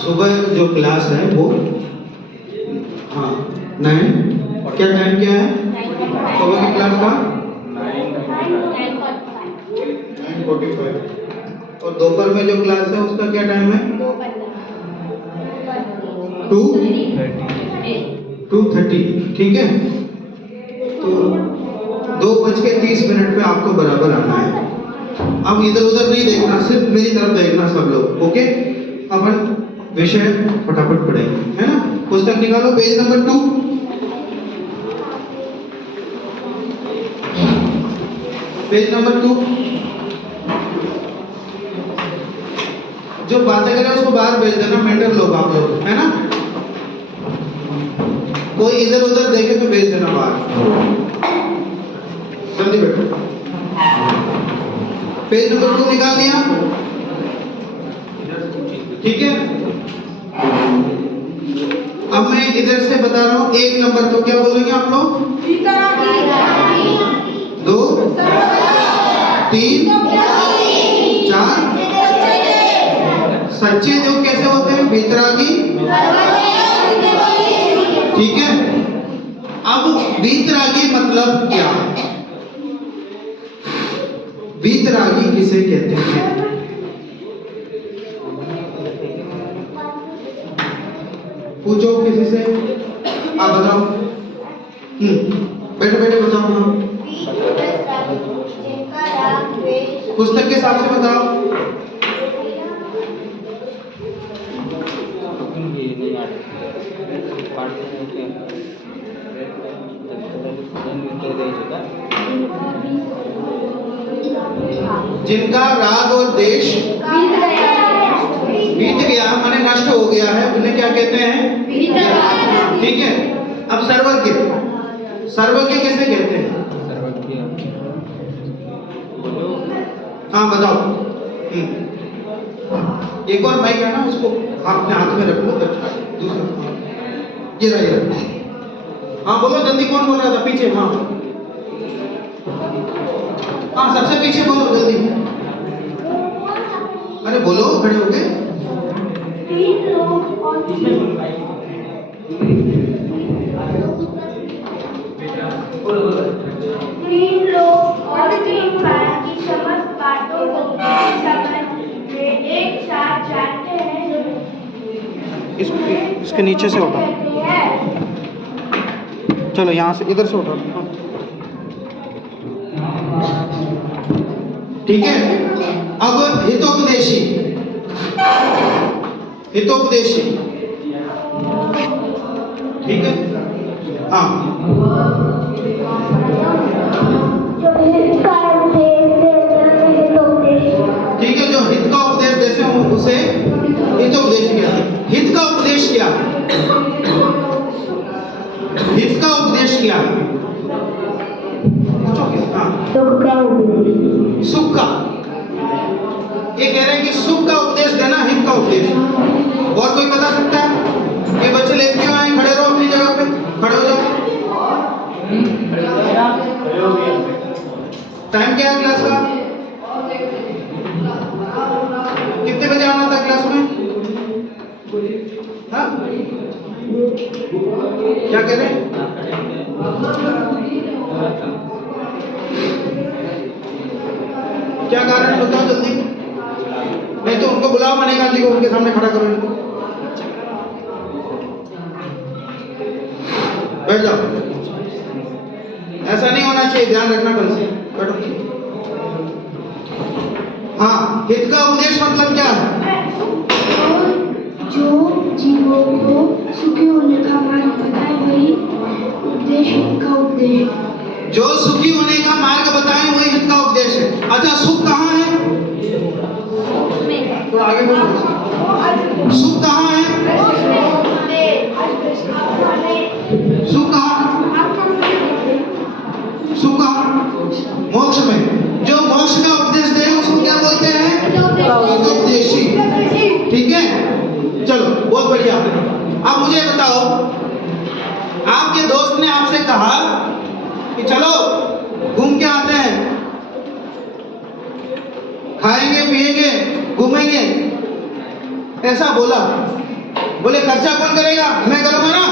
सुबह जो क्लास है वो हाँ 9 क्या टाइम क्या है सुबह की क्लास का 9:45 और दोपहर में जो क्लास है उसका क्या टाइम है 2:30 ठीक है। तो 2:30 पे आपको बराबर आना है। अब इधर उधर नहीं देखना, सिर्फ मेरी तरफ देखना सब लोग। ओके, अपन विषय फटाफट पढ़ेंगे, है ना। पुस्तक निकालो, पेज नंबर 2। Page number 2। जो बातें करें उसको बाहर भेज देना, मेंटल लोग आप लोग, है ना। कोई इधर उधर देखे तो भेज देना बाहर। जल्दी बैठो। पेज नंबर 2 निकाल दिया, ठीक है। अब मैं इधर से बता रहा हूं 1 नंबर, तो क्या बोलेंगे आप लोग 2 3 4 सच्चे देव कैसे होते हैं वीतरागी, ठीक है। अब वीतरागी मतलब क्या, वीतरागी किसे कहते हैं। पूछो किसी से, आप बताओ। बैठे बैठे बताओ। पुस्तक के हिसाब से बताओ। जिनका राग और देश बीत गया माने नष्ट हो गया है, उन्हें क्या कहते हैं, ठीक है। अब सर्वज्ञ, सर्वज्ञ किसे कहते हैं, हाँ बताओ। एक और माइक है ना, उसको अपने हाथ में रख लो। दूसरा ये रहा। हाँ बोलो जल्दी, कौन बोल रहा था पीछे। हाँ सबसे पीछे बोलो जल्दी। अरे बोलो, खड़े हो गए। 3 लोग और 3 बार की समस्त बातों को समझ में एक साथ जानते हैं। इसके नीचे से उठा, चलो यहाँ से इधर से उठा, ठीक है। अब हितोपदेशी, हितोपदेशी, ठीक है। हाँ ठीक है, जो हित का उपदेश देते हैं उसे हितोपदेश क्या। हित का उपदेश क्या, हित का उपदेश क्या, सुख का। ये कह रहे हैं कि सुख का उपदेश देना हित का उपदेश। और कोई बता सकता है? ये बच्चे लेट क्यों आए? खड़े रहो अपनी जगह पे, खड़े हो जाओ। टाइम क्या है क्लास का? कितने बजे आना था क्लास में? हाँ? क्या कह रहे हैं? क्या कारण है बताओ जल्दी, नहीं तो उनको बुलाओ, मणिकांत जी को उनके सामने खड़ा करो इनको। बैठ जाओ, ऐसा नहीं होना चाहिए, ध्यान रखना कल से। बैठो। हाँ, हित का उपदेश मतलब क्या है? जो जीवों को सुखी होने का मार्ग बताए वही उपदेश हित का उपदेश। जो सुखी होने का मार्ग बताए वही हित का उपदेश है। अच्छा, सुख कहाँ है? तो आगे बोलो, सुख कहाँ है? सुख कहाँ? सुख कहाँ? मोक्ष में। जो मोक्ष बहुत बढ़िया। अब मुझे बताओ, आपके दोस्त ने आपसे कहा कि चलो घूम के आते हैं, खाएंगे पिएंगे घूमेंगे, ऐसा बोला, बोले खर्चा कौन करेगा? मैं करूंगा ना,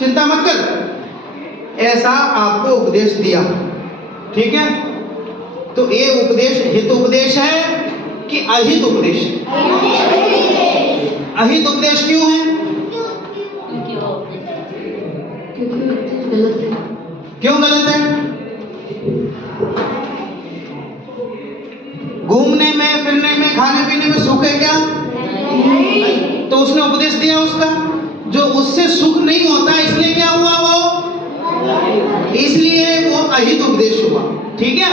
चिंता मत कर, ऐसा आपको उपदेश दिया, ठीक है? तो ये उपदेश हित उपदेश है कि अहित उपदेश है? अहित उपदेश क्यों है? गलत है। क्यों गलत है? घूमने में, फिरने में, खाने पीने में सुख है क्या? तो उसने उपदेश दिया उसका, जो उससे सुख नहीं होता, इसलिए क्या हुआ वो? इसलिए वो अहित उपदेश हुआ, ठीक है?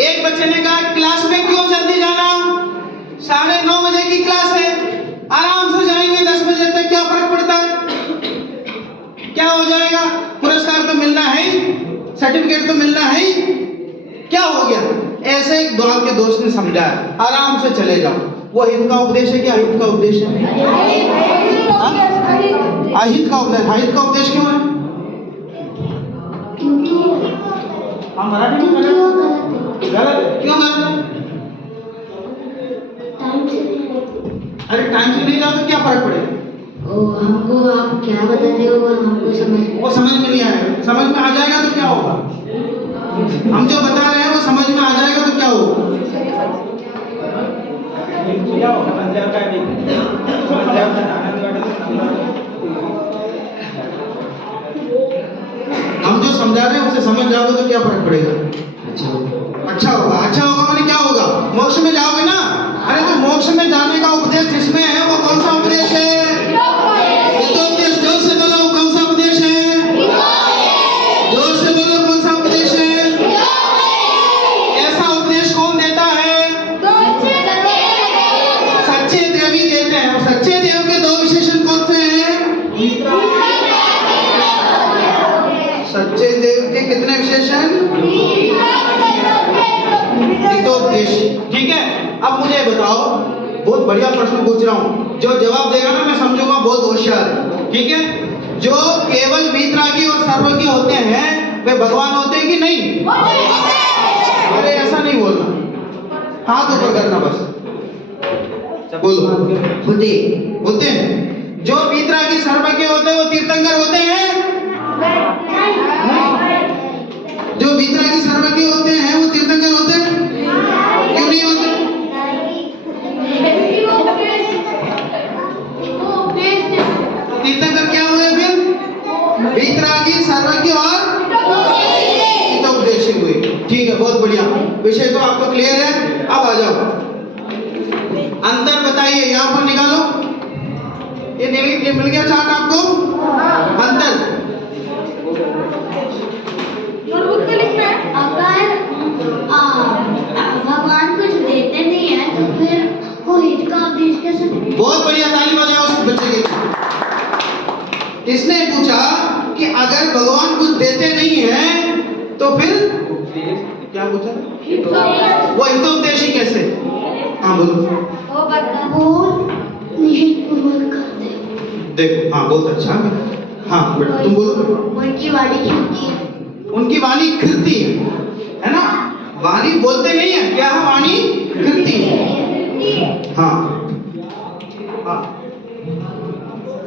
एक बच्चे ने कहा क्लास में क्यों जल्दी जाना, 9:30 बजे की क्लास है, आराम से जाएंगे 10 बजे तक, क्या फर्क पड़ता है? क्या हो जाएगा? पुरस्कार तो मिलना है, सर्टिफिकेट तो मिलना है, क्या हो गया? ऐसे एक दो आपके दोस्त ने समझाया, आराम से चले जाओ। वो हित का उपदेश है क्या अहित का उपदेश है? अहित का उपदेश। अहित का उपदेश क्यों है? हम मराठी में गलत है। क्यों गलत है? अरे टाइम से नहीं जाओ तो क्या फर्क पड़ेगा? हमको आप क्या बताते हो हमको वो समझ में नहीं आएगा, समझ में आ जाएगा तो क्या होगा? हम जो बता रहे हैं वो समझ में आ जाएगा तो क्या होगा? हम जो समझा रहे हैं उसे समझ जाओगे तो क्या फर्क पड़ेगा? अच्छा होगा। अच्छा होगा माने क्या होगा? मोक्ष में जाओगे ना। अरे तो मोक्ष में जाने का उपदेश जिसमें है वो कौन सा उपदेश है? उपदेश। जोर से बोलो, कौन सा उपदेश है? जोर से बोलो, कौन सा उपदेश है? ऐसा उपदेश कौन देता है? सच्चे देव ही देते हैं। और सच्चे देव के दो विशेषण कौन से हैं? सच्चे देव के कितने विशेषण? हितोपदेश, ठीक है? अब मुझे बताओ, बहुत बढ़िया प्रश्न पूछ रहा हूँ, जो जवाब देगा ना मैं समझूंगा बहुत होशियार है, ठीक है? जो केवल वीतरागी और सर्वज्ञ होते हैं वे भगवान होते हैं कि नहीं? अरे ऐसा नहीं बोलना, हाथ ऊपर करना बस, बोलो। होते हैं। जो वीतरागी सर्वज्ञ होते हैं वो तीर्थंकर होते हैं? जो वीतरागी सर्वज्ञ होते हैं वो तीर्थंकर होते हैं? क्यों नहीं होते? तीर्थंकर क्या हुए फिर? वीतरागी, सर्वज्ञ और हितोपदेशी हुए, ठीक है? बहुत बढ़िया, विषय तो आपको क्लियर है। अब आ जाओ, अंतर बताइए, यहाँ पर निकालो। ये मिल गया चार्ट आपको? अंतर अगर भगवान कुछ देते नहीं है तो फिर वो हित का उपदेश कैसे? बहुत बढ़िया, ताली बजाओ उस बच्चे के। किसने पूछा कि अगर भगवान कुछ देते नहीं है तो फिर क्या पूछा? वो हितोपदेशी कैसे? हाँ बोलो। वो निषेध पूर्वक करते हैं। देखो, हाँ बहुत अच्छा, हाँ बेटा तुम बोलो। उनकी वाणी खिलती है। उनकी वाणी खिलती है ना? वाणी बोलते नहीं है, क्या है? वाणी खिलती है। हाँ हाँ।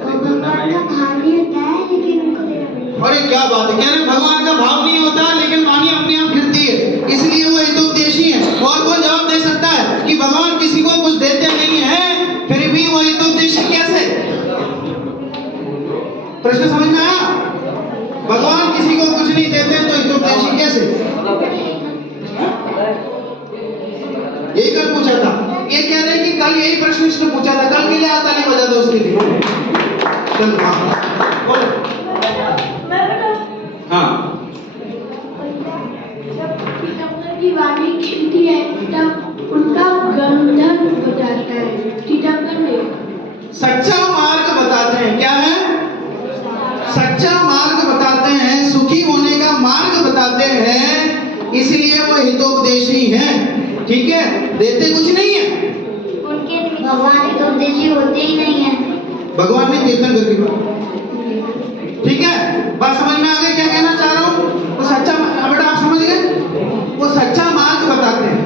भगवान का भाव नहीं होता है लेकिन उनको देना पड़ता है। अरे क्या बात है, कह रहे भगवान का भाव नहीं होता लेकिन वाणी अपने आप खिलती है, इसलिए वो हितोपदेशी है। और वो जवाब दे सकता है कि भगवान किसी को कुछ देते नहीं है फिर भी वो हितोपदेशी कैसे? प्रश्न समझ में आया? भगवान किसी को कुछ नहीं देते तो हितोपदेशी कैसे? यही कल पूछा था। ये कह रहे हैं कि कल यही प्रश्न इसने पूछा था, कल के लिए आता नहीं बजा दो उसके लिए। चल हाँ बोलो। हाँ जब की वाणी खिलती है तब उनका गंधर्व बजाता है, तीर्थंकर नहीं। सच्चा मार्ग बताते हैं, क्या है? सच्चा मार्ग बताते हैं, सुखी होने का मार्ग बताते हैं, इसलिए वो हितोपदेशी हैं, ठीक है? देते कुछ नहीं है। उनके भगवान हितोपदेशी होते ही नहीं है। भगवान ने तीर्थंकर की बात। ठीक है, बात समझ में आ गई क्या कहना चाह रहा हूँ? वो सच्चा, बेटा आप समझ गए? वो सच्चा मार्ग बताते हैं,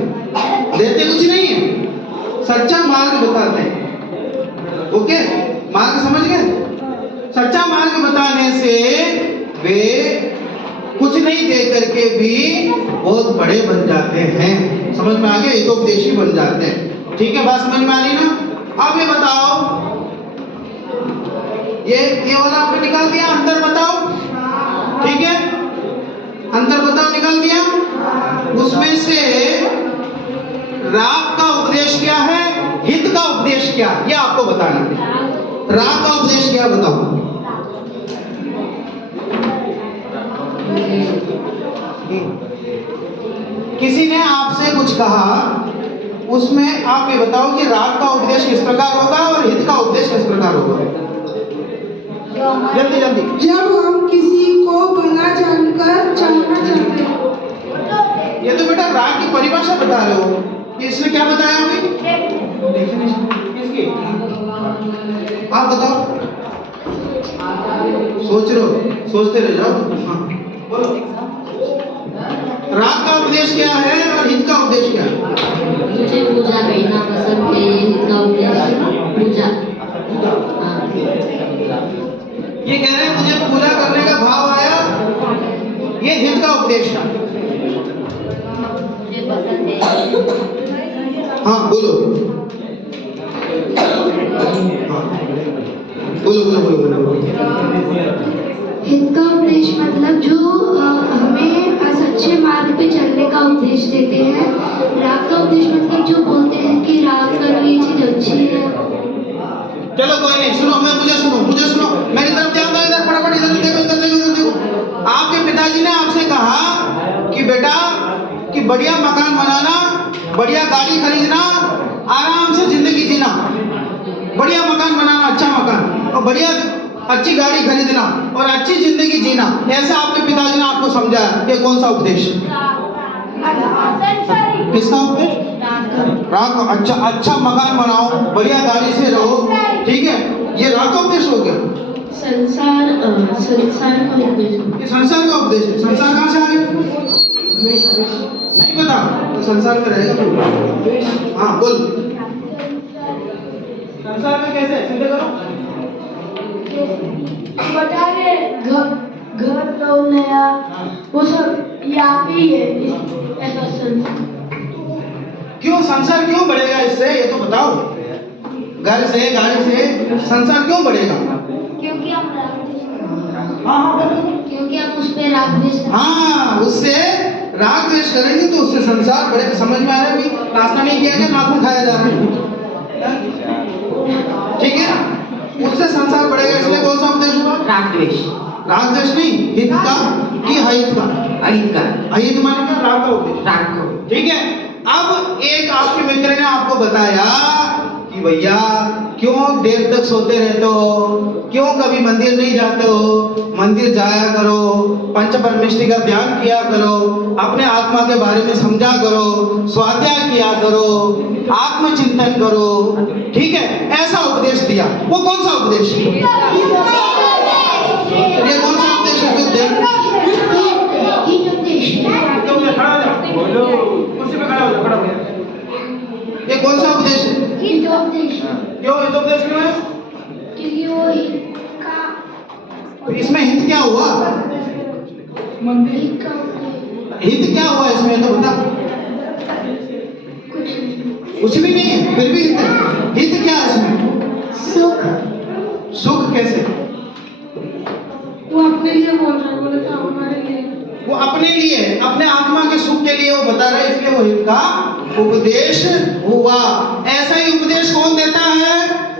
देते कुछ नहीं है, सच्चा मार्ग बताते हैं। ओके, मार्ग समझ गए? सच्चा मार्ग बताने से वे कुछ नहीं दे करके भी बहुत बड़े बन जाते हैं। समझ में आ गया? ये तो उपदेशी बन जाते हैं। ठीक है, बात समझ में आ रही ना? अब ये बताओ, ये वाला आपने निकाल दिया, अंतर बताओ। ठीक है, अंतर बताओ, निकाल दिया। उसमें से राग का उपदेश क्या है, हित का उपदेश क्या, ये आपको बताना है। राग का उपदेश क्या बताओ? किसी ने आपसे कुछ कहा, उसमें आप ये बताओ कि राग का उपदेश किस प्रकार होगा और हित का उपदेश किस प्रकार होगा? जल्दी जल्दी। जब हम किसी को भला जानकर चाहना चाहते हैं। ये तो बेटा राग की परिभाषा बता रहे हो, इसने क्या बताया अभी? डेफिनेशन किसकी? आप बताओ, सोच रहे हो, सोचते रह जाओ। हाँ बोलो, राग का उपदेश क्या है और हित का उपदेश क्या है? मुझे पूजा करना पसंद है, ये हित का उपदेश पूजा। हाँ। ये कह रहे हैं मुझे पूजा करने का भाव आया, ये हित का उपदेश था। मुझे पसंद है। हाँ बोलो, हाँ बोलो बोलो बोलो बोलो। हित का उपदेश मतलब जो हमें सच्चे मार्ग पे चलने का उपदेश देते हैं। राग का उपदेश मतलब जो बोलते हैं कि राग करो, ये चीज अच्छी है। चलो कोई नहीं, सुनो, मुझे सुनो, मेरी तरफ ध्यान दो, इधर फटाफट इधर देखो, इधर देखो, इधर देखो। आपके पिताजी ने आपसे कहा कि बेटा कि बढ़िया मकान बनाना, बढ़िया गाड़ी खरीदना, आराम से जिंदगी जीना, बढ़िया मकान बनाना, अच्छा मकान, और बढ़िया अच्छी गाड़ी खरीदना और अच्छी जिंदगी जीना, ऐसा आपके पिताजी ने आपको समझाया। ये कौन सा उपदेश? किसका उपदेश? राग का। अच्छा मकान बनाओ, बढ़िया गाड़ी से रहो, ठीक है, ये राग का उपदेश हो गया। संसार का उपदेश। ये संसार का उपदेश है। संसार कहाँ से आ गया? नहीं पता तो संसार में रहेगा। हाँ बोल, संसार में कैसे? सीधे करो। बता रहे घर लोन नया, वो सब यहाँ पे ही है। ऐसा संसार क्यों, संसार क्यों बढ़ेगा इससे, ये तो बताओ। घर से, गाड़ी से संसार क्यों बढ़ेगा? क्योंकि हम राग, हाँ क्योंकि हम उस पे राग द्वेष, हाँ, उससे राग द्वेष करेंगे तो उससे संसार बढ़ेगा। समझ में आ रहा है? अभी नाश्ता नहीं किया क्या? नाखून खाया जा रहा है, ठीक है ना? उससे संसार बढ़ेगा, इसलिए कौन सा उपदेश हुआ? राग द्वेष। राग द्वेष नहीं, हित का कि अहित का? अहित का। अहित माने क्या? राग का उपदेश। राग को। ठीक है, अब एक आपके मित्र ने आपको बताया कि भैया क्यों देर तक सोते रहते हो, क्यों कभी मंदिर नहीं जाते हो, मंदिर जाया करो, पंच परमेष्टि का ध्यान किया करो, अपने आत्मा के बारे में समझा करो, स्वाध्याय किया करो, आत्मचिंतन करो, ठीक है, ऐसा उपदेश दिया। वो कौन सा उपदेश? ये कौन सा उपदेश है? ये कौन सा उपदेश है? क्यों हित उपदेश क्यों है? क्योंकि वो तो इसमें हित क्या हुआ? हित का उपदेश हित क्या हुआ इसमें, तो बता। कुछ भी नहीं है, फिर भी हित है। हित क्या है इसमें? सुख। सुख कैसे? वो अपने लिए बोल रहा है, बोले तो हमारे लिए। वो अपने लिए, अपने आत्मा के सुख के लिए वो बता रहा है, इसलिए वो हित का उपदेश हुआ। ऐसा ही उपदेश कौन देता है?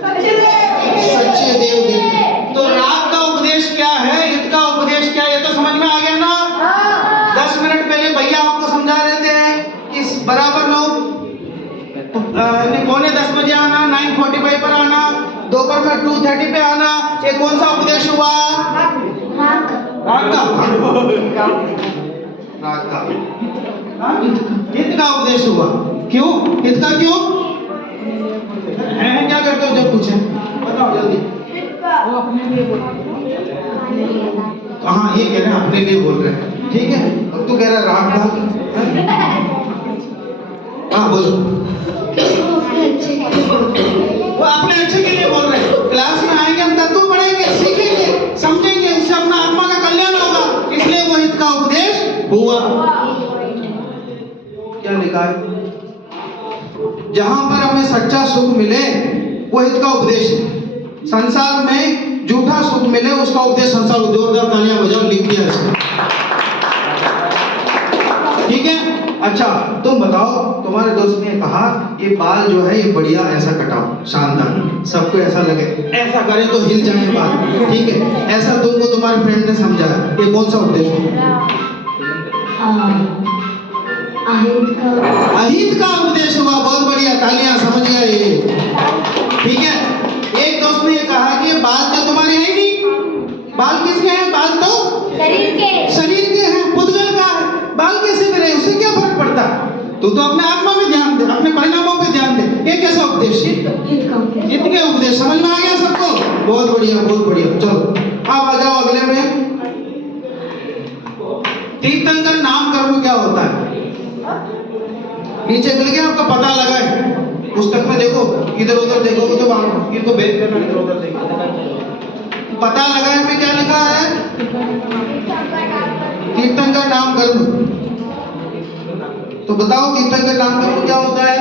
सच्चे देव देते हैं। तो राग का उपदेश क्या है, हित का उपदेश क्या है, ये तो समझ में आ गया ना? 10 मिनट पहले भैया आपको समझा रहे थे इस बराबर 9:45 बजे आना, 9:45 पर आना, दोपहर में 2:30 पे आना। ये कौन सा उपदेश हुआ? राग का। हित का उपदेश हुआ। क्यों हित का? क्यों क्या करते हो जब पूछे? बताओ जल्दी। हाँ ये कह रहे हैं अपने लिए बोल रहे हैं, ठीक है। अब तू कह रहा है राग का, हाँ बोलो। वो अपने अच्छे के लिए बोल रहे हैं। क्लास में आएंगे हम तत्व पढ़ेंगे, सीखेंगे, समझेंगे, उससे अपना आत्मा का कल्याण होगा, इसलिए वो हित का उपदेश हुआ। क्या लिखा है? जहां पर हमें सच्चा सुख मिले वो हित का उपदेश है। संसार में झूठा सुख मिले उसका उपदेश संसार को। जोरदार तालियां बजाओ, लिख दिया इसको, ठीक है। अच्छा तुम बताओ, तुम्हारे दोस्त ने कहा ये बाल जो है ये बढ़िया ऐसा कटाओ, शानदार, सबको ऐसा लगे, ऐसा करे तो हिल जाए बाल, ठीक है। ऐसा तुमको तुम्हारे फ्रेंड ने समझाया, ये कौन सा उपदेश है? अहित का उपदेश हुआ। बहुत बढ़िया, तालियां, समझ गया ये, ठीक है। एक दोस्त ने कहा कि बाल तो तुम्हारे हैं ही नहीं। बाल किसके हैं? बाल तो शरीर के हैं, पुद्गल का है, बाल कैसे मेरे, उससे क्या फर्क पड़ता? तू तो अपने आत्मा में ध्यान दे, अपने परिणामों पे ध्यान दे। ये कैसा उपदेश? हित के उपदेश। समझ में आ गया सबको? बहुत बढ़िया, बहुत बढ़िया। चलो अब आ जाओ अगले में। तीर्थंकर नाम कर्म क्या होता है? नीचे मिल गया, आपका पता लगाए, पुस्तक में देखो, इधर उधर देखोगे तो इनको भेज देना, इधर उधर देखो, पता लगाए में क्या लिखा है? तीर्थंकर नाम कर्म। तो बताओ तीर्थंकर नाम कर्म क्या होता है?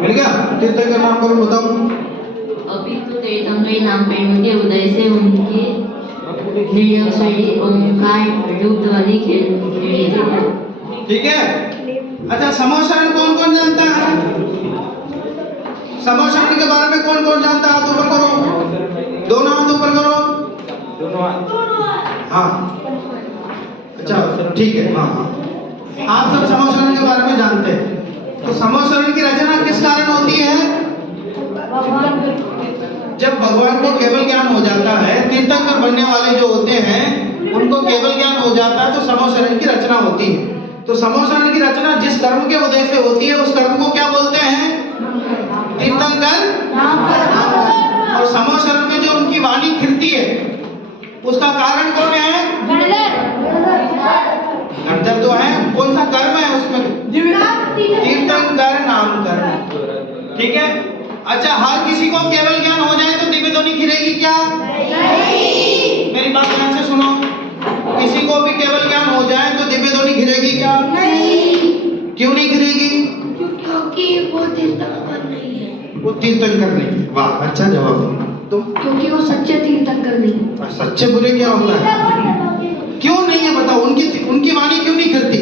मिल गया? तीर्थंकर नाम कर्म बताओ। अभी तो तीर्थंकर नाम कर्म के उदय से उनकी निर्णय ओंकार रूप ध्वनि खिड़ी थी। ठीक है। अच्छा समोशरण कौन कौन जानता है? समोशरण के बारे में कौन कौन जानता है? हाथ ऊपर करो, दोनों हाथ ऊपर करो। हाँ अच्छा ठीक है, हाँ हाँ आप सब समोशरण के बारे में जानते हैं। तो समोशरण की रचना किस कारण होती है? जब भगवान को केवल ज्ञान हो जाता है, तीर्थंकर बनने वाले जो होते हैं उनको केवल ज्ञान हो जाता है तो समोशरण की रचना होती है। तो समोशरण की रचना जिस कर्म के उदय से होती है उस कर्म को क्या बोलते हैं? तीर्थंकर नाम। और समोशरण में जो उनकी वाणी खिलती है उसका कारण कौन है? गंधर्व तो है। कौन सा कर्म है उसमें? तीर्थंकर नाम कर्म, ठीक है। अच्छा हर किसी को केवल ज्ञान हो जाए तो दिव्य ध्वनि खिलेगी क्या? नहीं। मेरी बात ध्यान से सुनो, किसी को भी केवल ज्ञान हो जाए तो दिव्य ध्वनि खिलेगी क्या? नहीं। क्यों नहीं खिलेगी? क्योंकि वो तीर्थंकर नहीं है। वो तीर्थंकर नहीं। वाह अच्छा जवाब। तो क्योंकि वो सच्चे तीर्थंकर नहीं है। सच्चे बुरे क्या होता है? क्यों नहीं है बताओ? उनकी वाणी क्यों नहीं खिलती?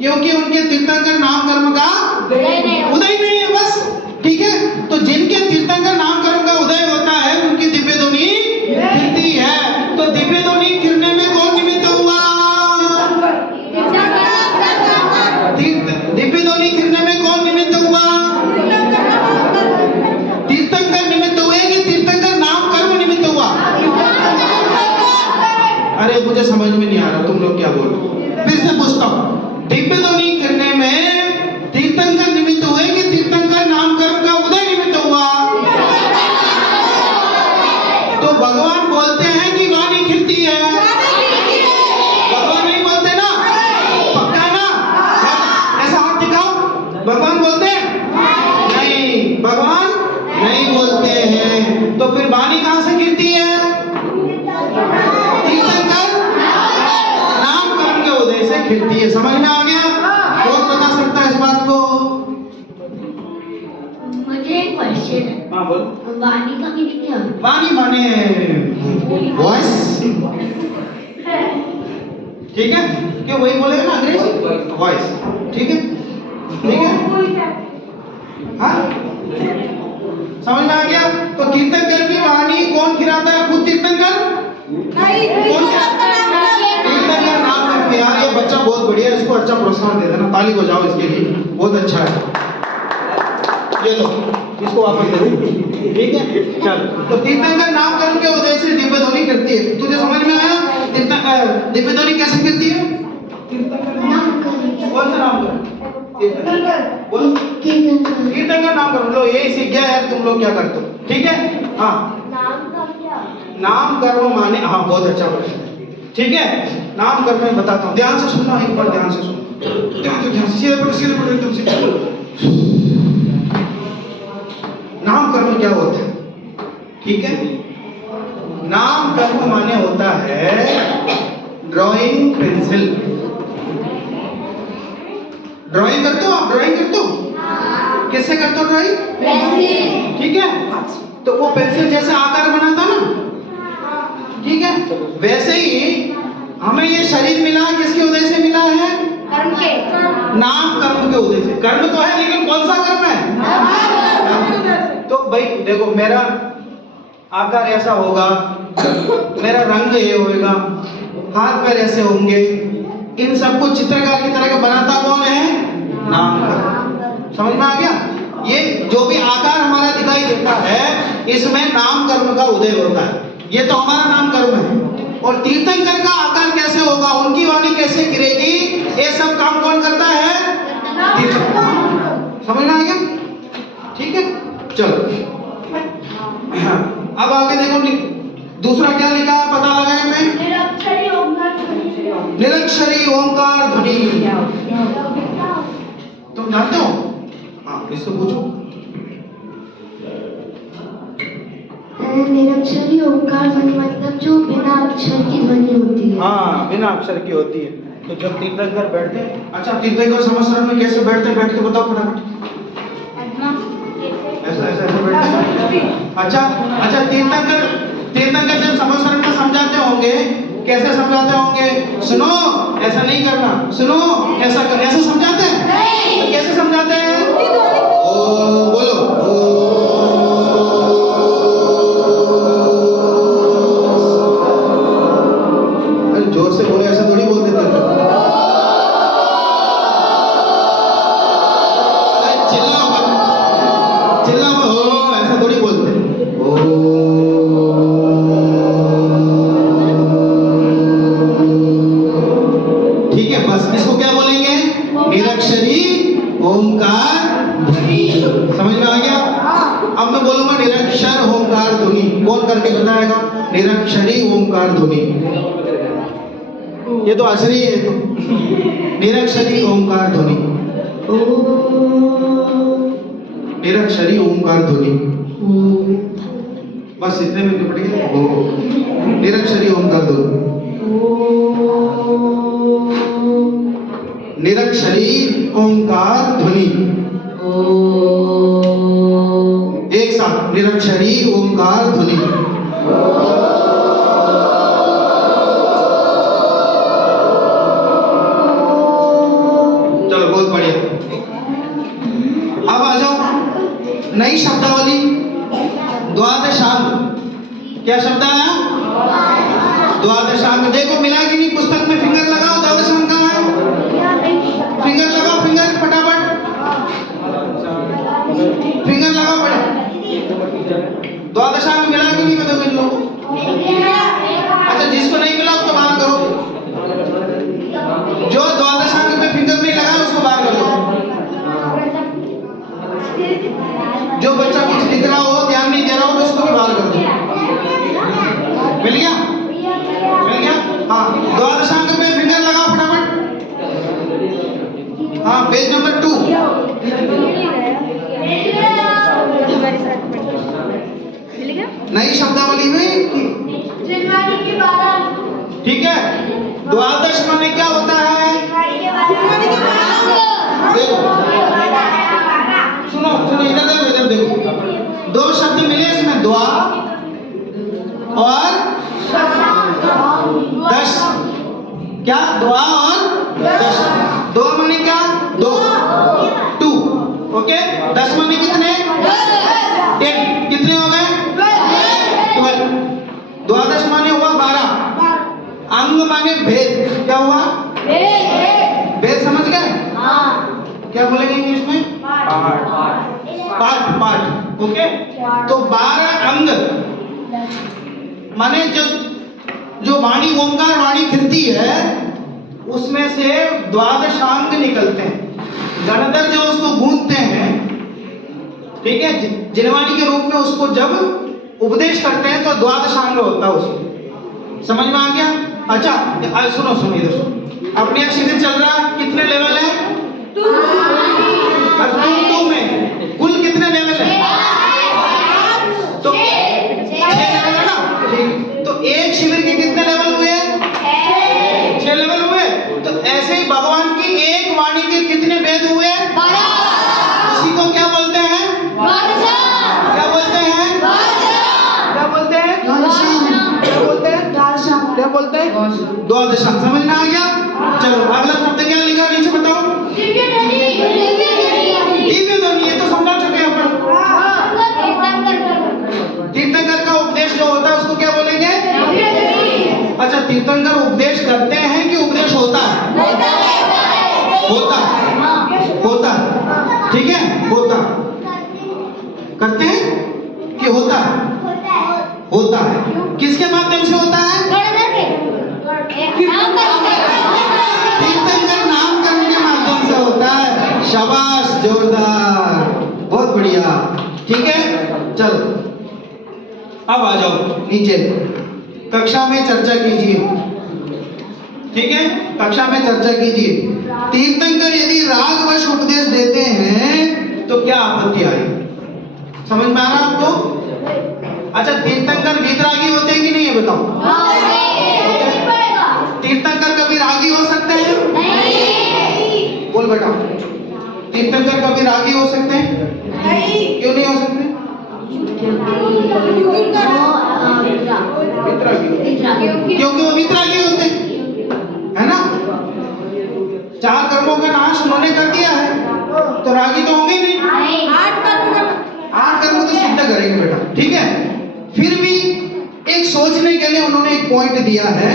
क्योंकि उनके तीर्थंकर नाम कर्म का उदय नहीं है, बस, ठीक है। तो जिनके तीर्थंकर नाम कर्म का उदय होता है उनकी दिव्य ध्वनि खिलती है। तो दिव्य ध्वनि खिलने में कौन निमित्त हुआ? दिव्य ध्वनि खिलने में कौन निमित्त हुआ? तीर्थंकर निमित्त हुए कि तीर्थंकर नाम कर्म निमित्त हुआ? अरे मुझे समझ में नहीं आ रहा तुम लोग क्या बोल रहे हो। फिर से पूछता हूँ, दिव्य ध्वनि करने में तीर्थंकर निमित्त हुए कि तीर्थंकर नाम कर्म का उदय निमित्त हुआ? तो भगवान बोलते हैं कि वाणी खिलती है। भगवान नहीं बोलते ना? पक्का ना? ऐसा हाथ दिखाओ। भगवान बोलते हैं? नहीं, भगवान नहीं बोलते हैं। तो फिर वाणी कहां से गिरती है? तीर्थंकर नाम कर्म के उदय से खिलती है। समझ में आ गया? कौन बता सकता है इस बात को? मुझे एक क्वेश्चन है। हाँ बोल। वाणी का मीनिंग क्या है? वाणी माने वॉइस, ठीक है। क्यों वही बोलेगा ना अंग्रेजी? वॉइस, ठीक है, ठीक है। हाँ समझ में आ गया? तो तीर्थंकर की वाणी कौन खिलाता है? खुद तीर्थंकर नहीं, तीर्थंकर नाम कर्म। यार ये बच्चा बहुत बढ़िया है, इसको अच्छा प्रोत्साहन दे देना, ताली बजाओ इसके लिए, बहुत अच्छा है। ये लो इसको वापस दे दो, ठीक है। चल तो तीर्थंकर नाम कर्म के उदय से दिव्य ध्वनि करती है। तुझे समझ में आया? दिव्य ध्वनि कैसे गिरती है? नाम करें कौन सा नाम करो? बोलो कीर्तन कीर्तन का नाम करो। लो यही सीख गया यार, तुम लोग क्या करते हो? ठीक है, हाँ नाम कर्म माने, हाँ बहुत अच्छा प्रश्न है। ठीक है, नाम कर्म में बताता हूँ, ध्यान से सुनना, एक बार ध्यान से सुनो, ध्यान से, सीधे पढ़ो एकदम सीधे। नाम कर्म क्या होता है? ठीक है, नाम कर्म माने होता है ड्राइंग पेंसिल। ड्राइंग करते हो आप? ड्राइंग करते हो? किससे करते हो ड्राइंग? ठीक है, तो वो पेंसिल जैसे आकार बनाता ना, ठीक है, वैसे ही हमें ये शरीर मिला, किसके उदय से मिला है? कर्म के नाम कर्म के उदय से। कर्म तो है, लेकिन कौन सा कर्म है? तो भाई देखो, मेरा आकार ऐसा होगा, मेरा रंग ये होगा, हाथ पैर ऐसे होंगे, इन सबको चित्रकार की तरह का बनाता कौन है? नाम कर्म। समझ में आ गया? ये जो भी आकार हमारा दिखाई देता है, इसमें नाम कर्म का उदय होता है। ये तो हमारा नाम कर्म है। और तीर्थंकर का आकार कैसे होगा, उनकी वाणी कैसे गिरेगी, ये सब काम कौन करता है? तीर्थंकर। समझ में आ गया? ठीक है, चलो अब आगे देखो, दूसरा क्या लिखा है पता लगाने में? निरक्षरी ओंकार ध्वनि। तुम जानते हो? हाँ, इससे पूछो। निरक्षरी ओंकार ध्वनि मतलब जो बिना अक्षर की ध्वनि होती है। हाँ, बिना अक्षर की होती है। तो जब तीर्थंकर बैठते हैं, अच्छा तीर्थंकर समस्रण में कैसे बैठते हैं? बैठ के बताओ फटाफट। ऐसा ऐसा ऐसे बैठते हैं। अच्छा तीर्थंकर जब समस्रण में समझाते होंगे, कैसे समझाते होंगे? सुनो, ऐसा नहीं करना, सुनो ऐसा कर, ऐसा समझाते हैं? नहीं। तो कैसे समझाते हैं? ओ बोलो, अरे जोर से बोलो, ऐसा थोड़ी बोल देते हैं। चिल्लाओ मत, चिल्लाओ, ओ ऐसा थोड़ी बोलते हैं। ठीक है, बस इसको क्या बोलेंगे? निरक्षरी ओंकार ध्वनि। समझ में आ गया? अब मैं बोलूंगा निरक्षर ओंकार ध्वनि। कौन करके बताएगा? निरक्षरी ओंकार ध्वनि। ये तो असली है, तो निरक्षरी ओंकार ध्वनि। निरक्षरी ओंकार ध्वनि, बस इतने में निपट गया। निरक्षरी ओंकार ध्वनि, निरक्षरी ओंकार ध्वनि। एक साथ, निरक्षरी ओंकार ध्वनि। चलो बहुत बढ़िया। अब आ जाओ नई शब्दावली, द्वादशांग। क्या शब्द आया? द्वादशांग। देखो मिला कि नहीं? पुस्तक में फिंगर लगाओ, द्वादशांग कहाँ है? फिंगर लगाओ, फिंगर फटाफट, फिंगर लगाओ बड़े। द्वादशांग मिला कि नहीं बताओ इन लोगों को? अच्छा, जिसको नहीं मिला उसको बाहर करो। जो द्वादशांग में फिंगर नहीं लगा उसको बाहर कर दो। जो बच्चा कुछ लिख रहा हो, ध्यान नहीं दे रहा हो, तो उसको भी बाहर कर दो। मिल गया? मिल गया? हाँ, द्वादशांग में फिंगर लगाओ फटाफट। हाँ, पेज नंबर 2। नई शब्दावली में, ठीक है। द्वादश माने क्या होता है? देखो, सुनो सुनो, इधर देखो, इधर देखो। दो शब्द मिले इसमें, द्वा और दश। क्या? द्वा और दश। दो माने क्या? दो, 2, ओके। दश माने कितने? 10। कितने हो गए? 12। द्वादश माने हुआ 12। अंग माने भेद। क्या हुआ? भेद। समझ गए? क्या बोलेंगे इंग्लिश में? पार्ट। ओके। तो 12 अंग माने जो जो वाणी ओंकार वाणी फिरती है उसमें से द्वादशांग निकलते हैं। गणधर जो उसको गूंथते हैं, ठीक है, जिनवाणी के रूप में उसको जब उपदेश करते हैं तो द्वादशांग होता है उसको। समझ में आ गया? अच्छा सुनो सुनो इधर सुनो। अपने यहाँ शिविर चल रहा है, कितने लेवल है? 2 में कुल कितने लेवल है? तो 6 लेवल है ना? ठीक, तो एक शिविर के कितने लेवल हुए? 6 लेवल हुए। तो ऐसे ही भगवान की एक वाणी के कितने वेद हुए? उसी को क्या बोलते हैं? क्या बोलते हैं? क्या बोलते हैं? क्या बोलते हैं? क्या बोलते हैं? द्वादशांग। समझ में आ गया? चलो अगला शब्द क्या लिखा नीचे बताओ? दिव्य ध्वनि। ये तो समझा चुके हैं अपन। तीर्थंकर का उपदेश जो होता है उसको क्या बोलेंगे? अच्छा, तीर्थंकर उपदेश करते हैं कि उपदेश होता है? होता है। ठीक है, होता करते हैं कि होता है? होता है। किसके माध्यम से होता है? तीर्थंकर नामकरण के माध्यम से होता है। शाबाश, जोरदार, बहुत बढ़िया। ठीक है, चलो अब आ जाओ नीचे। कक्षा में चर्चा कीजिए। ठीक है, कक्षा में चर्चा कीजिए। तीर्थंकर यदि रागवश उपदेश देते हैं तो क्या आपत्ति आई? समझ में आ रहा आपको? अच्छा, तीर्थंकर वीतरागी होते हैं कि नहीं है बताओ? तीर्थंकर कभी रागी हो सकते हैं? बोल बेटा, तीर्थंकर कभी रागी हो सकते हैं? क्यों नहीं हो सकते? क्योंकि वो वितरागी होते हैं, है ना? 4 कर्मों का नाश उन्होंने कर दिया है, तो रागी तो होंगे नहीं। 8 कर्म तो सिद्ध करेंगे बेटा। ठीक है, फिर भी एक सोचने के लिए उन्होंने एक पॉइंट दिया है।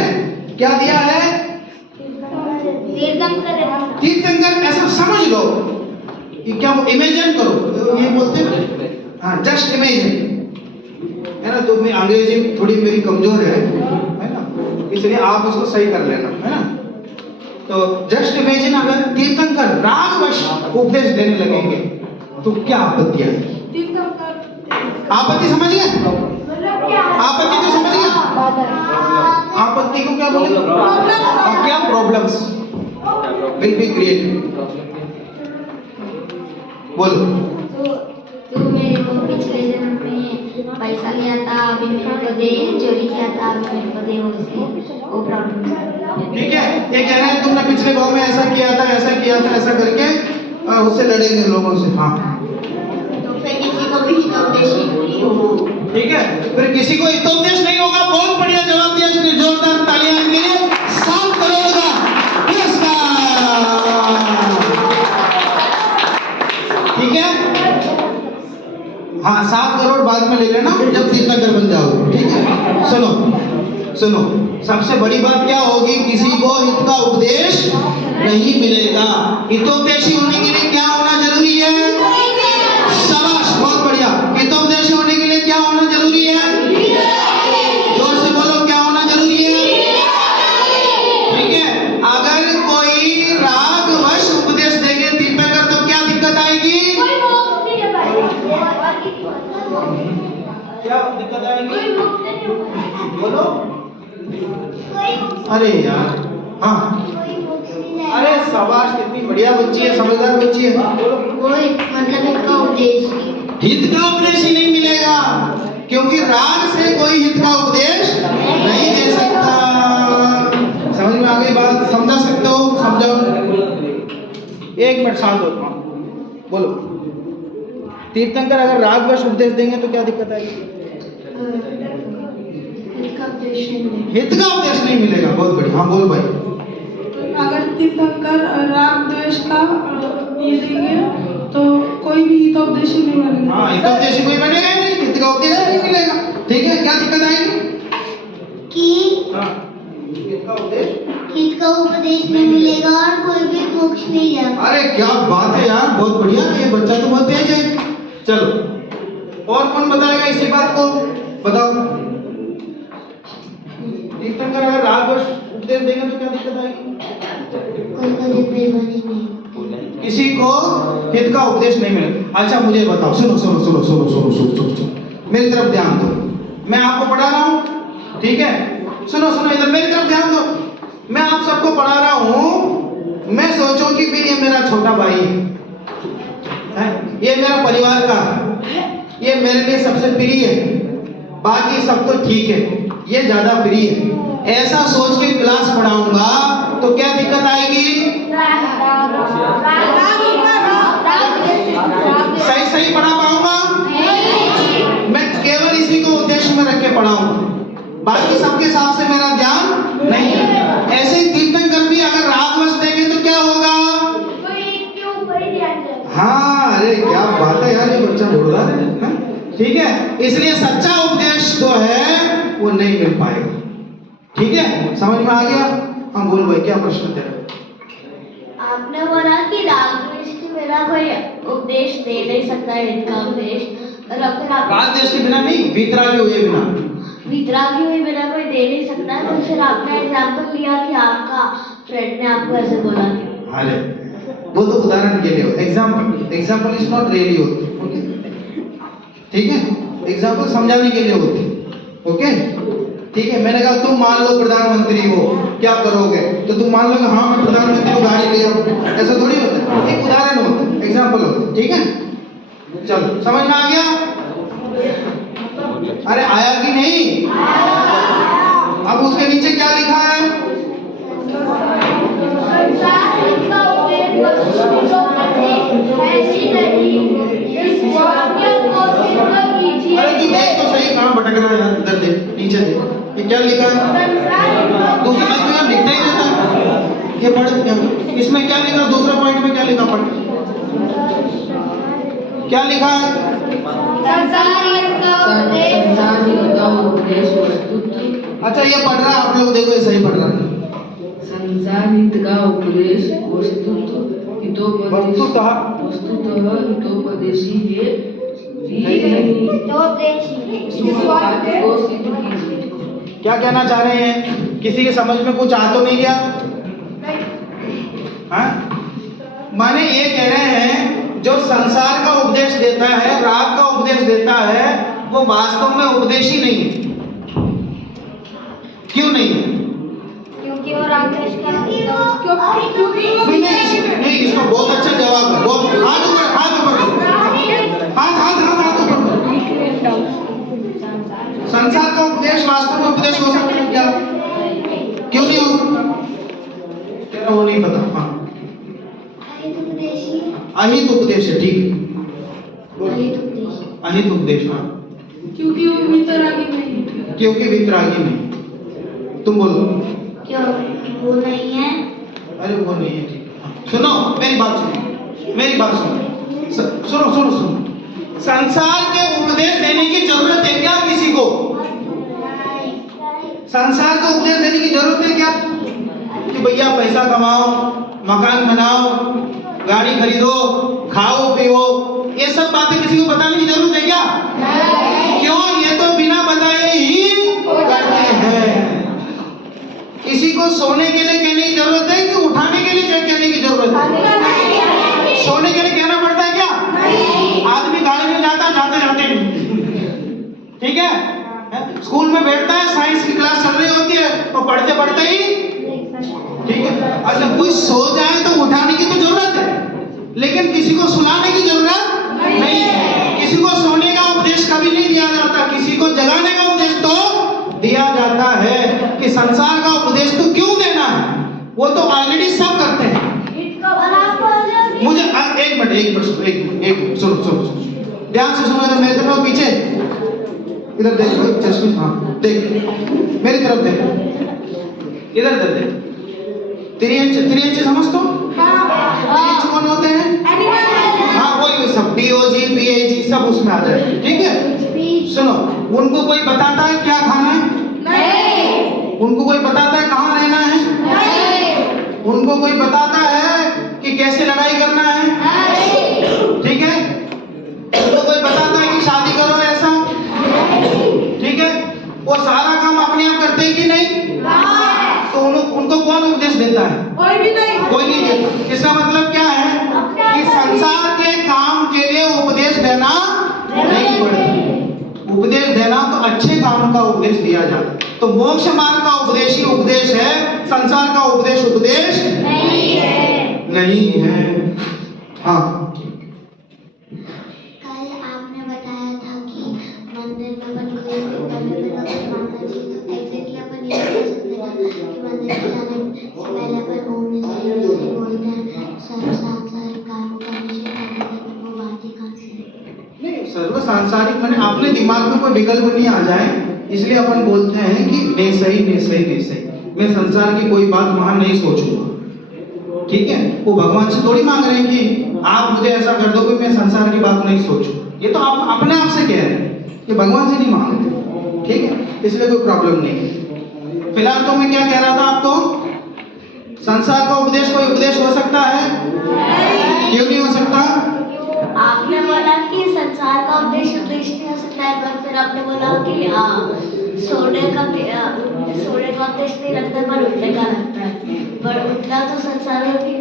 क्या दिया है? तीर्थंकर ऐसा समझ लो कि क्या वो इमेजिन करो, ये बोलते हैं हाँ, जस्ट इमेजिन, है ना? तो मैं अंग्रेजी थोड़ी मेरी कमजोर है ना, इसलिए आप उसको सही कर लेना, है ना? तो जस्ट इमेजिन अगर तीर्थंकर रागवश उपदेश देने लगेंगे तो क्या आपत्ति आएगी? आपत्ति समझ गए? आपत्ति तो समझ गए? आपत्ति को क्या बोलेंगे? और क्या प्रॉब्लम्स विल बी क्रिएटेड? बोलो। तो मेरे को पिछले जन्म में पैसा लिया था, अभी मेरे को दे, चोरी किया था, अभी मेरे को दे, वो प्रॉब्लम। ठीक है, ये कह रहे हैं तुमने पिछले गांव में ऐसा किया था, ऐसा किया था, ऐसा करके उससे लड़ेंगे लोगों से। हाँ, तो फिर किसी को भी हितोपदेश नहीं होगा। ठीक है, फिर किसी को हितोपदेश नहीं होगा। बहुत बढ़िया जवाब दिया इसने, जोरदार तालियां इनके लिए। 7 करोड़ का पुरस्कार। ठीक है, हाँ 7 करोड़ बाद में ले लेना जब तीर्थंकर बन जाओ। ठीक है, सुनो सुनो, सबसे बड़ी बात क्या होगी? किसी को हित का उपदेश नहीं मिलेगा। हितोपदेशी होने के लिए क्या होना जरूरी है? शाबाश, बहुत बढ़िया। हितोपदेशी होने के लिए क्या होना जरूरी है? जोर से बोलो, क्या होना जरूरी है? ठीक है, अगर कोई रागवश उपदेश देंगे तीर्थंकर तो क्या दिक्कत आएगी? क्या दिक्कत आएगी? बोलो। अरे यार, हाँ, अरे शाबाश, कितनी बढ़िया बच्ची है, समझदार बच्ची है। कोई मतलब इनका उपदेश हित का उपदेश ही नहीं मिलेगा, क्योंकि राग से कोई हित का उपदेश नहीं दे सकता। समझ में आ गई बात? समझा सकते हो? समझाओ। 1 मिनट शांत हो, बोलो। तीर्थंकर अगर रागवश उपदेश देंगे तो क्या दिक्कत आएगी? हित का उपदेश नहीं मिलेगा। बहुत बढ़िया, हाँ बोल भाई। अगर तीर्थंकर राग द्वेष का ये देंगे तो कोई भी हितोपदेशी नहीं बनेगा। हाँ, हितोपदेशी कोई बनेगा ही नहीं, हित का उपदेश नहीं मिलेगा। ठीक है, क्या दिक्कत आएगी? कि हाँ, हित का उपदेश, हित का उपदेश नहीं मिलेगा और कोई भी मोक्ष नहीं जाएगा। अरे क्या बात है यार, बहुत बढ़िया, ये बच्चा तो बहुत तेज है। चलो, और कौन बताएगा इसी बात को? बताओ। तीर्थंकर अगर राग द्वेष उपदेश देंगे तो क्या दिक्कत आएगी? किसी को हित का उपदेश नहीं मिलेगा। अच्छा मुझे बताओ, सुनो सुनो सुनो सुनो सुनो सुनो सुनो सुनो, मेरी तरफ ध्यान दो, मैं आपको पढ़ा रहा हूँ, ठीक है? सुनो सुनो इधर मेरी तरफ ध्यान दो, मैं आप सबको पढ़ा रहा हूँ, मैं सोचूं कि भी ये मेरा छोटा भाई है, ये मेरा परिवार का, ये मेरे लिए सबसे प्रिय है, बाकी सब तो ठीक है, ये ज्यादा प्रिय है, ऐसा सोच के क्लास पढ़ाऊंगा तो क्या दिक्कत आएगी? सही सही पढ़ा पाऊंगा? मैं केवल इसी को उद्देश्य में रख के पढ़ाऊंगा, बाकी सबके हिसाब से मेरा ध्यान नहीं है। ऐसे ही तीर्थंकर भी अगर रागवश देंगे तो क्या होगा? हाँ, अरे क्या बात है यार, ये बच्चा बोल रहा है, ठीक है? इसलिए सच्चा उपदेश जो है वो नहीं मिल पाएगा, ठीक है? समझ में आ गया? हाँ बोल भाई, क्या प्रश्न तेरा? आपने बोला कि राग द्वेष के बिना कोई उपदेश दे नहीं सकता है, इनका उपदेश, और फिर आप राग द्वेष के बिना नहीं, वितरागी हुए बिना, वितरागी हुए बिना कोई दे नहीं सकता है। तो फिर आपने एग्जाम्पल लिया कि आपका फ्रेंड ने आपको ऐसे बोला। अरे वो तो उदाहरण के लिए हो, एग्जाम्पल इज नॉट रियली होती, ठीक है? एग्जाम्पल समझाने के लिए होती, ओके? ठीक है, मैंने कहा तुम मान लो प्रधानमंत्री हो, क्या करोगे? तो तुम मान लो कि हाँ मैं प्रधानमंत्री को गाड़ी ले जाऊँ, ऐसा थोड़ी होता है, एक उदाहरण होता है, एग्जाम्पल होता है, ठीक है? चलो समझ में आ गया? अरे आया कि नहीं? अब उसके नीचे क्या लिखा है? अरे तू देख तो सही, कहाँ भटक रहा है यार, इधर देख, नीचे देख, ये क्या लिखा है? दूसरा पॉइंट में लिखता ही रहता है, ये पढ़ क्या, इसमें क्या लिखा? दूसरा पॉइंट में क्या लिखा? पढ़, क्या लिखा है? अच्छा ये पढ़ रहा है, आप लोग देखो ये सही पढ़ रहा है। संसार हित का उपदेश वस्तुतः हितोपदेशी है, क्या कहना चाह रहे हैं? किसी के समझ में कुछ आ तो नहीं गया? हाँ? माने ये कह रहे हैं जो संसार का उपदेश देता है, राग का उपदेश देता है, वो वास्तव में उपदेश ही नहीं है। क्यों नहीं है? क्योंकि वो राग द्वेष का नहीं, इसका बहुत अच्छा जवाब है, बहुत, हाथ ऊपर, हाथ ऊपर, हाथ ऊपर। संसार का उपदेश वास्तव में उपदेश हो सकता है क्या? क्यों नहीं हो सकता? तेरा वो नहीं पता। हाँ, अहित उपदेश है, ठीक है, अहित उपदेश, हाँ, क्योंकि वो वितरागी नहीं। क्योंकि वितरागी नहीं। तुम बोलो। क्यों वो नहीं है? अरे वो नहीं है, ठीक है। हाँ, सुनो मेरी बात सुनो, मेरी बात सुनो, सुनो। संसार के उपदेश देने की जरूरत है क्या किसी को? संसार को उपदेश देने की जरूरत है क्या कि भैया पैसा कमाओ, मकान बनाओ, गाड़ी खरीदो, खाओ पियो, ये सब बातें किसी को बताने की जरूरत है क्या? क्यों? ये तो बिना बताए ही करते हैं। किसी को सोने के लिए कहने की जरूरत है कि उठाने के लिए कहने की जरूरत है? सोने के लिए कहना पड़ता है क्या? आदमी गाड़ी में जाता जाते ठीक है, स्कूल में बैठता है, साइंस की क्लास चल रही होती है और पढ़ते पढ़ते ही, ठीक है, अच्छा कोई सो जाए तो उठाने की तो जरूरत है, लेकिन किसी को सुलाने की जरूरत नहीं है। किसी को सोने का उपदेश कभी नहीं दिया जाता, किसी को जगाने का उपदेश तो दिया जाता है कि संसार का उपदेश तो क्यों देना है, वो तो ऑलरेडी सब करते हैं। मुझे एक मिनट सुनो, ध्यान से सुनो, मेरे तरफ पीछे, इधर देख, हाँ देख, मेरी तरफ देख, इधर देख, त्रियंच समझ तो? त्रियंच कौन होते हैं? हाँ वही सब, DOG PAG सब उसमें आ जाए, ठीक है? सुनो, उनको कोई बताता है क्या खाना है? नहीं। उनको कोई बताता है कहाँ रहना है? नहीं। उनको कोई बताता है कि कैसे लड़ाई करना है? नहीं। ठीक है? उनको कोई बताता है कि शादी करो ऐसा? नहीं। ठीक है? वो सारा काम अपने आप करते हैं कि नहीं? कौन उपदेश देता है? कोई भी नहीं। कोई नहीं देता। इसका मतलब क्या है कि संसार के काम के लिए उपदेश देना नहीं पड़ता। उपदेश देना तो अच्छे काम का उपदेश दिया जाता है। तो मोक्ष मार्ग का उपदेश ही उपदेश है, संसार का उपदेश उपदेश नहीं है। हाँ, कल आपने बताया था कि मंदिर में अपन कोई पवित्र अगर मानना चाहिए तो एग्जैक्टली अपन ये कह सकते हैं कि मंदिर में जाने से पहले अपन ओम से बोलते हैं सर्व सांसारिक कामों का निषेध करते हैं, वो बात ही कहाँ से है? नहीं, सर्व सांसारिक मैंने अपने दिमाग में कोई विकल्प नहीं आ जाए इसलिए अपन बोलते हैं कि नहीं सही मैं संसार की कोई बात वहां नहीं सोचूंगा। ठीक है, वो भगवान से थोड़ी मांग रहे हैं कि आप मुझे ऐसा कर दो कि मैं संसार की बात नहीं सोचूं। ये तो आप अपने आप से कह रहे हैं, ये भगवान से नहीं मांग रहे। ठीक है, इसलिए कोई प्रॉब्लम नहीं है। फिलहाल तो मैं क्या कह रहा था आपको, संसार का उपदेश कोई उपदेश हो सकता है? क्यों नहीं हो सकता? आपने बोला कि संसार का उद्देश्य नहीं हो सकता है, पर फिर आपने बोला कि सोने का उद्देश्य नहीं लगता पर उठने का लगता है, पर उठना तो संसार में भी है।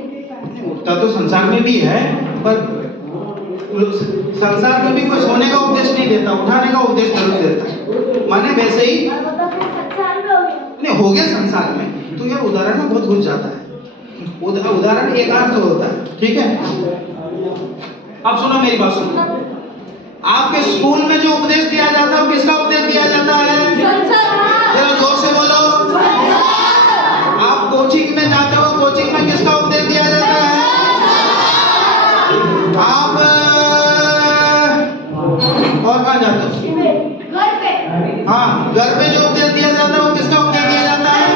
उठता तो संसार में भी है, पर संसार में भी कोई सोने का उपदेश नहीं देता, उठाने का उपदेश जरूर देता है। माने वैसे ही नहीं हो गया संसार में, तो यार उदाहरण में बहुत घुस जाता है। उदाहरण एक अर्थ होता है। ठीक है, अब सुनो मेरी बात सुनो। आपके स्कूल में जो उपदेश दिया जाता है वो किसका उपदेश दिया जाता है? जरा जोर से बोलो। आप कोचिंग में जाते हो, कोचिंग में किसका उपदेश दिया जाता है? आप और कहाँ जाते हो? घर पे। हाँ, घर पे जो उपदेश दिया जाता है वो किसका उपदेश दिया जाता है?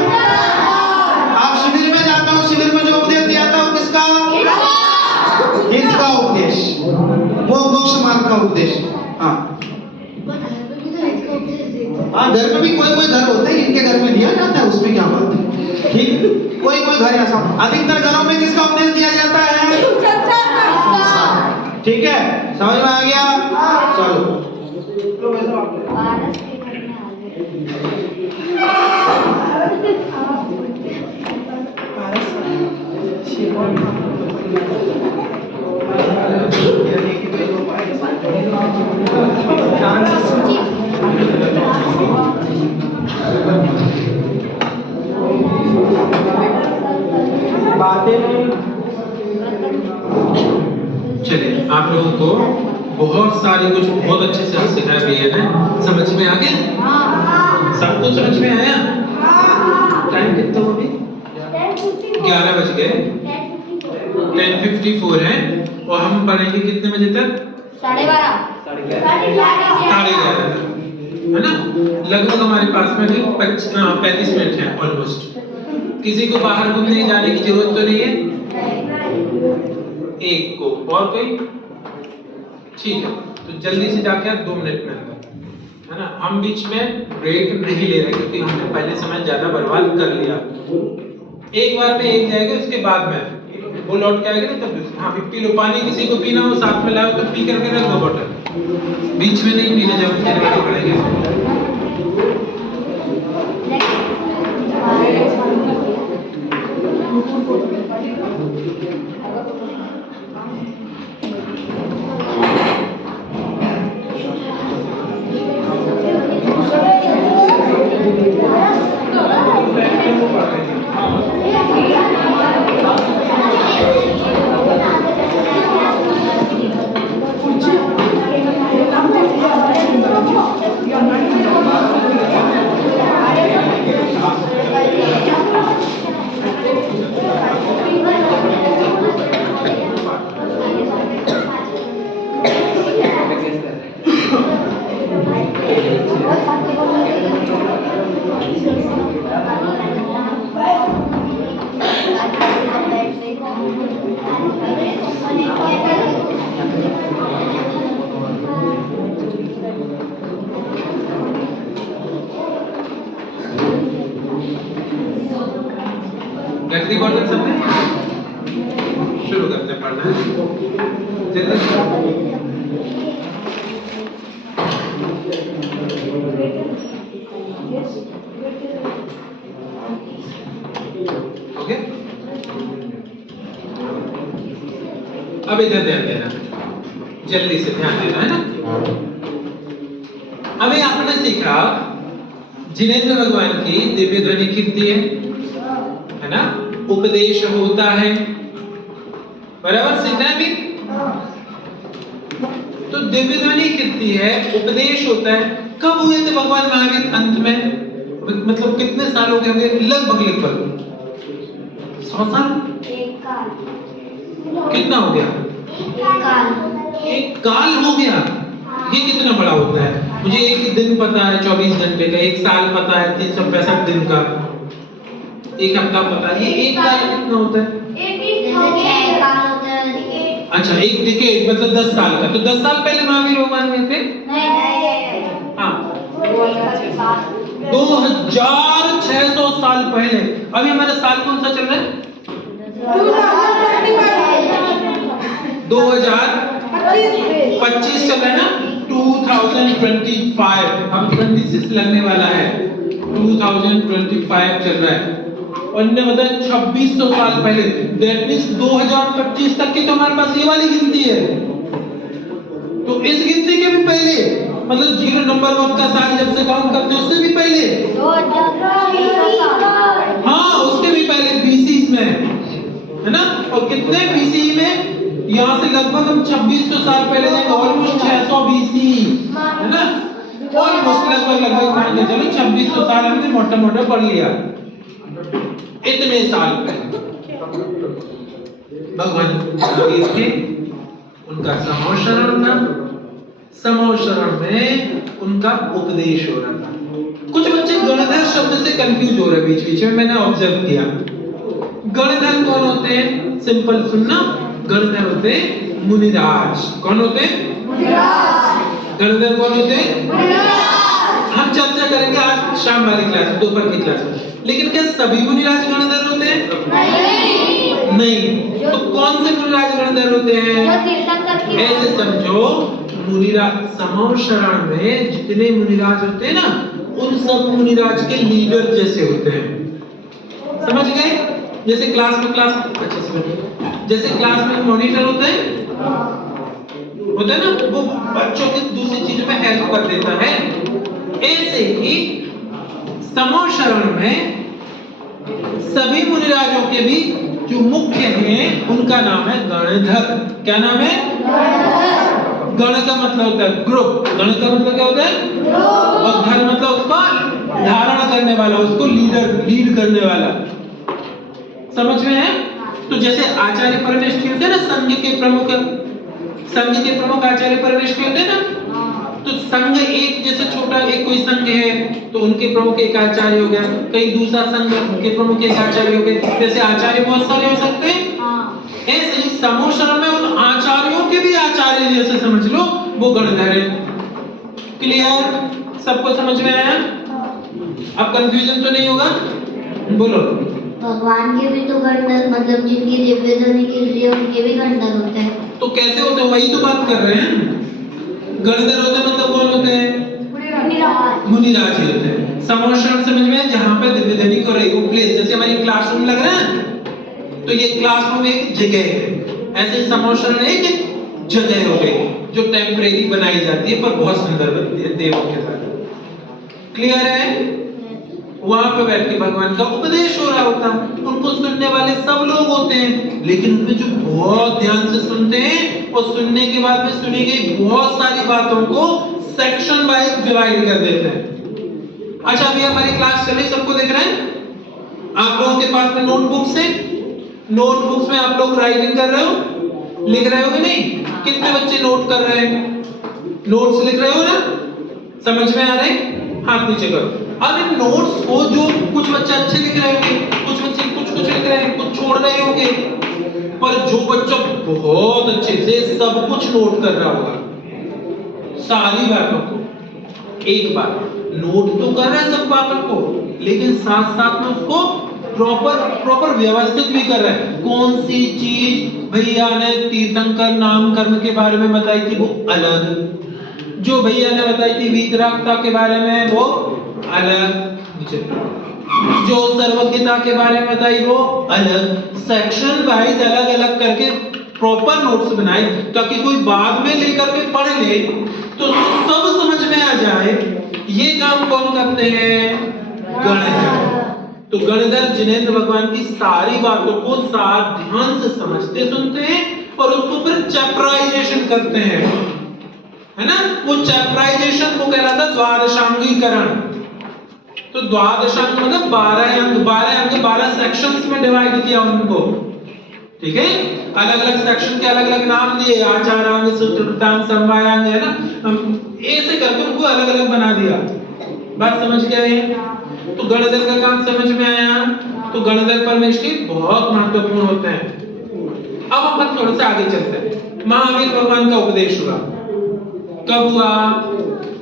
आप शिविर में जाते हो, शिविर में जो उपदेश दिया जाता है वो किसका? हित का उपदेश, वो मोक्ष मार्ग का उपदेश। हाँ, हाँ, घर में भी कोई घर होते हैं, इनके घर में दिया जाता है, उसमें क्या बात है? ठीक, कोई घर ऐसा। अधिकतर घरों में किसका उपदेश दिया जाता है? ठीक है, समझ में आ गया? चलो चलिए, आप लोगों को बहुत सारी कुछ बहुत अच्छे से सिखाया भैया ने। समझ में आ गया? सब कुछ समझ में आया? टाइम कितना हो अभी? 11 बज गए, 10:54 है और हम पढ़ेंगे कितने बजे तक? 11:30 है ना? लगभग हमारे पास में भी 35 मिनट है ऑलमोस्ट। किसी को बाहर घूमने जाने की जरूरत तो नहीं है? एक को और कोई? ठीक है, तो जल्दी से जाके आप 2 मिनट में अंदर, है ना? हम बीच में ब्रेक नहीं ले रहे क्योंकि हमने पहले समय ज्यादा बर्बाद कर लिया। एक बार में एक जाएगा, उसके बाद में वो लौट के आएगा ना, तब हाँ 50 लो पानी किसी को पीना हो साथ में लाओ तो पी करके रख दो बॉटल, बीच में नहीं पीने जब चलने पड़ेंगे। गद्दी बॉटल सबने शुरू करते हैं पढ़ना जल्दी। अब इधर ध्यान देना, जल्दी से ध्यान देना, है ना। अभी आपने सीखा जिनेंद्र भगवान की दिव्य ध्वनि कीर्ति है ना, उपदेश होता है, बराबर सीखना है अभी। तो दिव्य ध्वनि कीर्ति है, उपदेश होता है। कब हुए थे भगवान महावीर अंत में? मतलब कितने साल हो गए? लगभग 100 साल। कितना हो गया? एक काल हो गया। ये कितना बड़ा होता है? मुझे एक दिन पता है 24 घंटे का, एक साल पता है 365 दिन का, एक हफ्ता पता है। ये एक काल कितना होता है? अच्छा, एक डिकेड मतलब 10 साल का। तो 10 साल पहले महावीर भगवान हुए थे? हाँ, 2600 साल पहले। अभी हमारा साल कौन सा चल रहा है? 2025 चल रहा है ना, 2025। अब 26 लगने वाला है, 2025 चल रहा है। और इन्होंने बताया 2600 साल पहले, दैट मीन्स 2025 तक की तो हमारे पास ये वाली गिनती है। तो इस गिनती के भी पहले, मतलब 0 नंबर 1 का साल जब से काउंट करते हैं उससे भी पहले, हाँ उसके भी पहले बीसी में, है ना। और कितने बीसी में? यहाँ से लगभग हम 2600 साल पहले जाएंगे, ऑलमोस्ट 600 बीसी, है ना। ऑलमोस्ट लगभग मान के चलो 2600 साल हमने मोटा मोटा पढ़ लिया। इतने साल पहले भगवान महावीर थे, उनका समोशरण था, समोशरण में उनका उपदेश हो रहा था। कुछ बच्चे गणधर शब्द से कंफ्यूज हो रहे बीच बीच में, मैंने ऑब्जर्व किया। गणधर कौन होते हैं? सिंपल सुनना, गणधर होते हैं मुनिराज। कौन होते हैं? मुनिराज। गणधर कौन होते हैं? हम चर्चा करेंगे आज शाम वाली क्लास में, दोपहर की क्लास में। लेकिन क्या सभी मुनिराज गणधर होते हैं? नहीं। तो कौन से मुनिराज गणधर होते हैं? ऐसे समझो, मुनिराज समोशरण में जितने मुनिराज होते हैं ना, उन सब मुनिराज के लीडर जैसे होते हैं। समझ गए? जैसे क्लास में अच्छा समझ, जैसे क्लास में मॉनिटर होता है ना, वो बच्चों की दूसरी चीजों में हेल्प कर देता है। ऐसे ही समोशरण में सभी मुनिराजों के भी जो मुख्य हैं उनका नाम है गणधर। क्या नाम है? गण का मतलब होता है ग्रुप, गण का मतलब क्या होता है? और धर मतलब उसका धारण करने वाला, उसको लीड करने वाला। समझ में है? तो जैसे आचार्य परमेष्ठी होते हैं ना, संघ के प्रमुख आचार्य परमेष्ठी होते हैं ना। तो संघ एक जैसे छोटा एक कोई संघ है तो उनके प्रमुख एक आचार्य हो गया, कई दूसरा संघ के प्रमुख एक आचार्य हो गए। जैसे आचार्य बहुत सारे हो सकते हैं, ऐसे ही समोशरण में उन आचार्यों के भी आचार्य जैसे समझ लो, वो गणधर है। क्लियर? सबको समझ में आया? अब कंफ्यूजन तो नहीं होगा? बोलो। भगवान के भी तो गणधर, मतलब जिनकी दिव्य ध्वनि कीर्ति है उनके भी गणधर होते हैं। तो कैसे होते हैं? वही तो बात कर रहे हैं। गणधर होते हैं मतलब कौन होते हैं? मुनिराज ही होते हैं। समोशरण समझ में, जहां पे दिव्य ध्वनि को रहेगी प्लेस, जैसे हमारी क्लासरूम लग रहा है तो ये क्लासरूम एक जगह है, ऐसे समोशरण एक जगह हो गई जो टेम्परेरी बनाई जाती है पर बहुत सुंदर बनती है देवों के साथ। क्लियर है? वहां पे बैठ के भगवान का उपदेश हो रहा होता, उनको सुनने वाले सब लोग होते हैं, लेकिन उनमें जो बहुत ध्यान से सुनते हैं और सुनने के बाद में सुनी गई बहुत सारी बातों को सेक्शन वाइज डिवाइड कर देते हैं। अच्छा, अभी हमारी क्लास चल रही, सबको देख रहे हैं? आप लोगों के पास में नोटबुक्स है, नोटबुक्स में आप लोग राइटिंग कर रहे हो, लिख रहे हो कि नहीं? कितने बच्चे नोट कर रहे हैं? नोट्स लिख रहे हो ना? समझ में आ रहे? हाथ नीचे करो। अब इन नोट्स को जो कुछ बच्चे अच्छे लिख रहे होंगे, कुछ बच्चे कुछ लिख रहे हैं, कुछ छोड़ रहे होंगे, पर जो बच्चा बहुत अच्छे से सब कुछ नोट कर रहा होगा, सारी बातों को एक बार नोट तो कर रहा है सब बातों को, लेकिन साथ साथ में उसको प्रॉपर व्यवस्थित भी कर रहा है। कौन सी चीज भैया ने तीर्थंकर नाम कर्म के बारे में बताई थी वो अलग, जो भैया ने बताई थी वीतरागता के बारे में वो अलग, जो सर्वज्ञता के बारे में बताई वो अलग, सेक्शन वाइज अलग अलग करके प्रॉपर नोट्स बनाए ताकि कोई बाद में लेकर के पढ़ ले तो सब समझ में आ जाए। ये काम कौन करते हैं? गणधर। तो गणधर जिनेंद्र भगवान की सारी बातों को ध्यान से समझते सुनते हैं और उसको फिर चैप्टराइजेशन करते हैं, है ना। वो चैप्टराइजेशन को कहलाता है द्वादशांगीकरण। तो द्वादशांग मतलब 12 अंग 12 सेक्शंस में डिवाइड किया उनको, ठीक है। अलग अलग सेक्शन के अलग अलग नाम दिए, आचारांग, सूत्रतांग, समवायांग, है ना। ऐसे करके उनको अलग अलग बना दिया। बात समझ के आई? तो गणधर का काम समझ में आया। तो गणधर परमेष्ठी बहुत महत्वपूर्ण होते हैं। अब हम थोड़ा सा आगे चलते हैं। महावीर भगवान का उपदेश हुआ कब हुआ?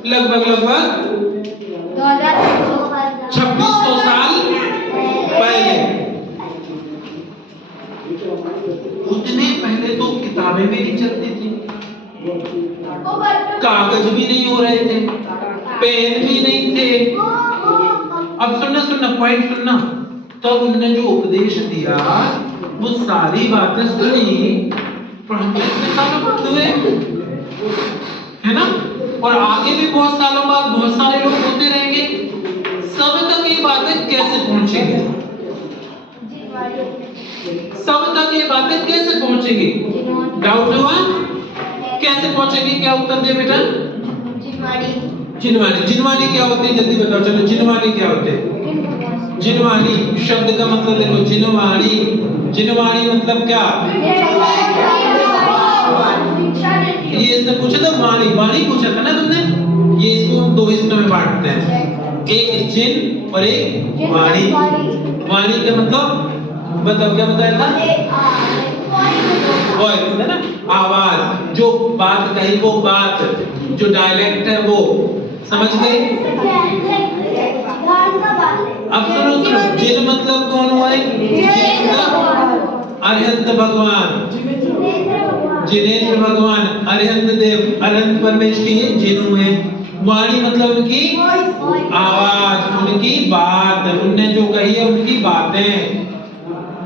लगभग 2600 साल पहले। उतने पहले तो किताबें भी नहीं चलती थी, कागज भी नहीं हो रहे थे, पेन भी नहीं थे। अब सुनना पॉइंट सुनना। तब उन्होंने जो उपदेश दिया वो सारी बातें सुनी, है ना। और आगे भी बहुत सालों बाद बहुत सारे लोग होते रहेंगे। सब तक ये बातें कैसे पहुंचेंगी? सब तक ये बातें कैसे पहुंचेंगी? डाउट हुआ? कैसे पहुंचेंगी? क्या उत्तर दे बेटा? जिनवानी क्या होती है? जल्दी बताओ। चलो, जिनवानी क्या होते हैं? जिनवानी शब्द का मतलब देखो, जिनवानी मतलब क्या? ये इसने पूछा था, वाणी पूछा था ना तुमने। ये इसको हम दो हिस्सों में बांटते हैं, एक जिन और एक वाणी। वाणी का मतलब बताओ, क्या बताया था? वॉइस, है ना, आवाज। जो बात कही वो बात, जो डायलेक्ट है वो, समझ गए? अब सुनो, जिन मतलब कौन हुआ? अरिहंत भगवान, जिनेंद्र भगवान, अरिहंत देव, अनंत परमेष्ठी जिन हुए। वाणी मतलब उनकी आवाज, उनकी बात, उनने जो कही है उनकी बातें,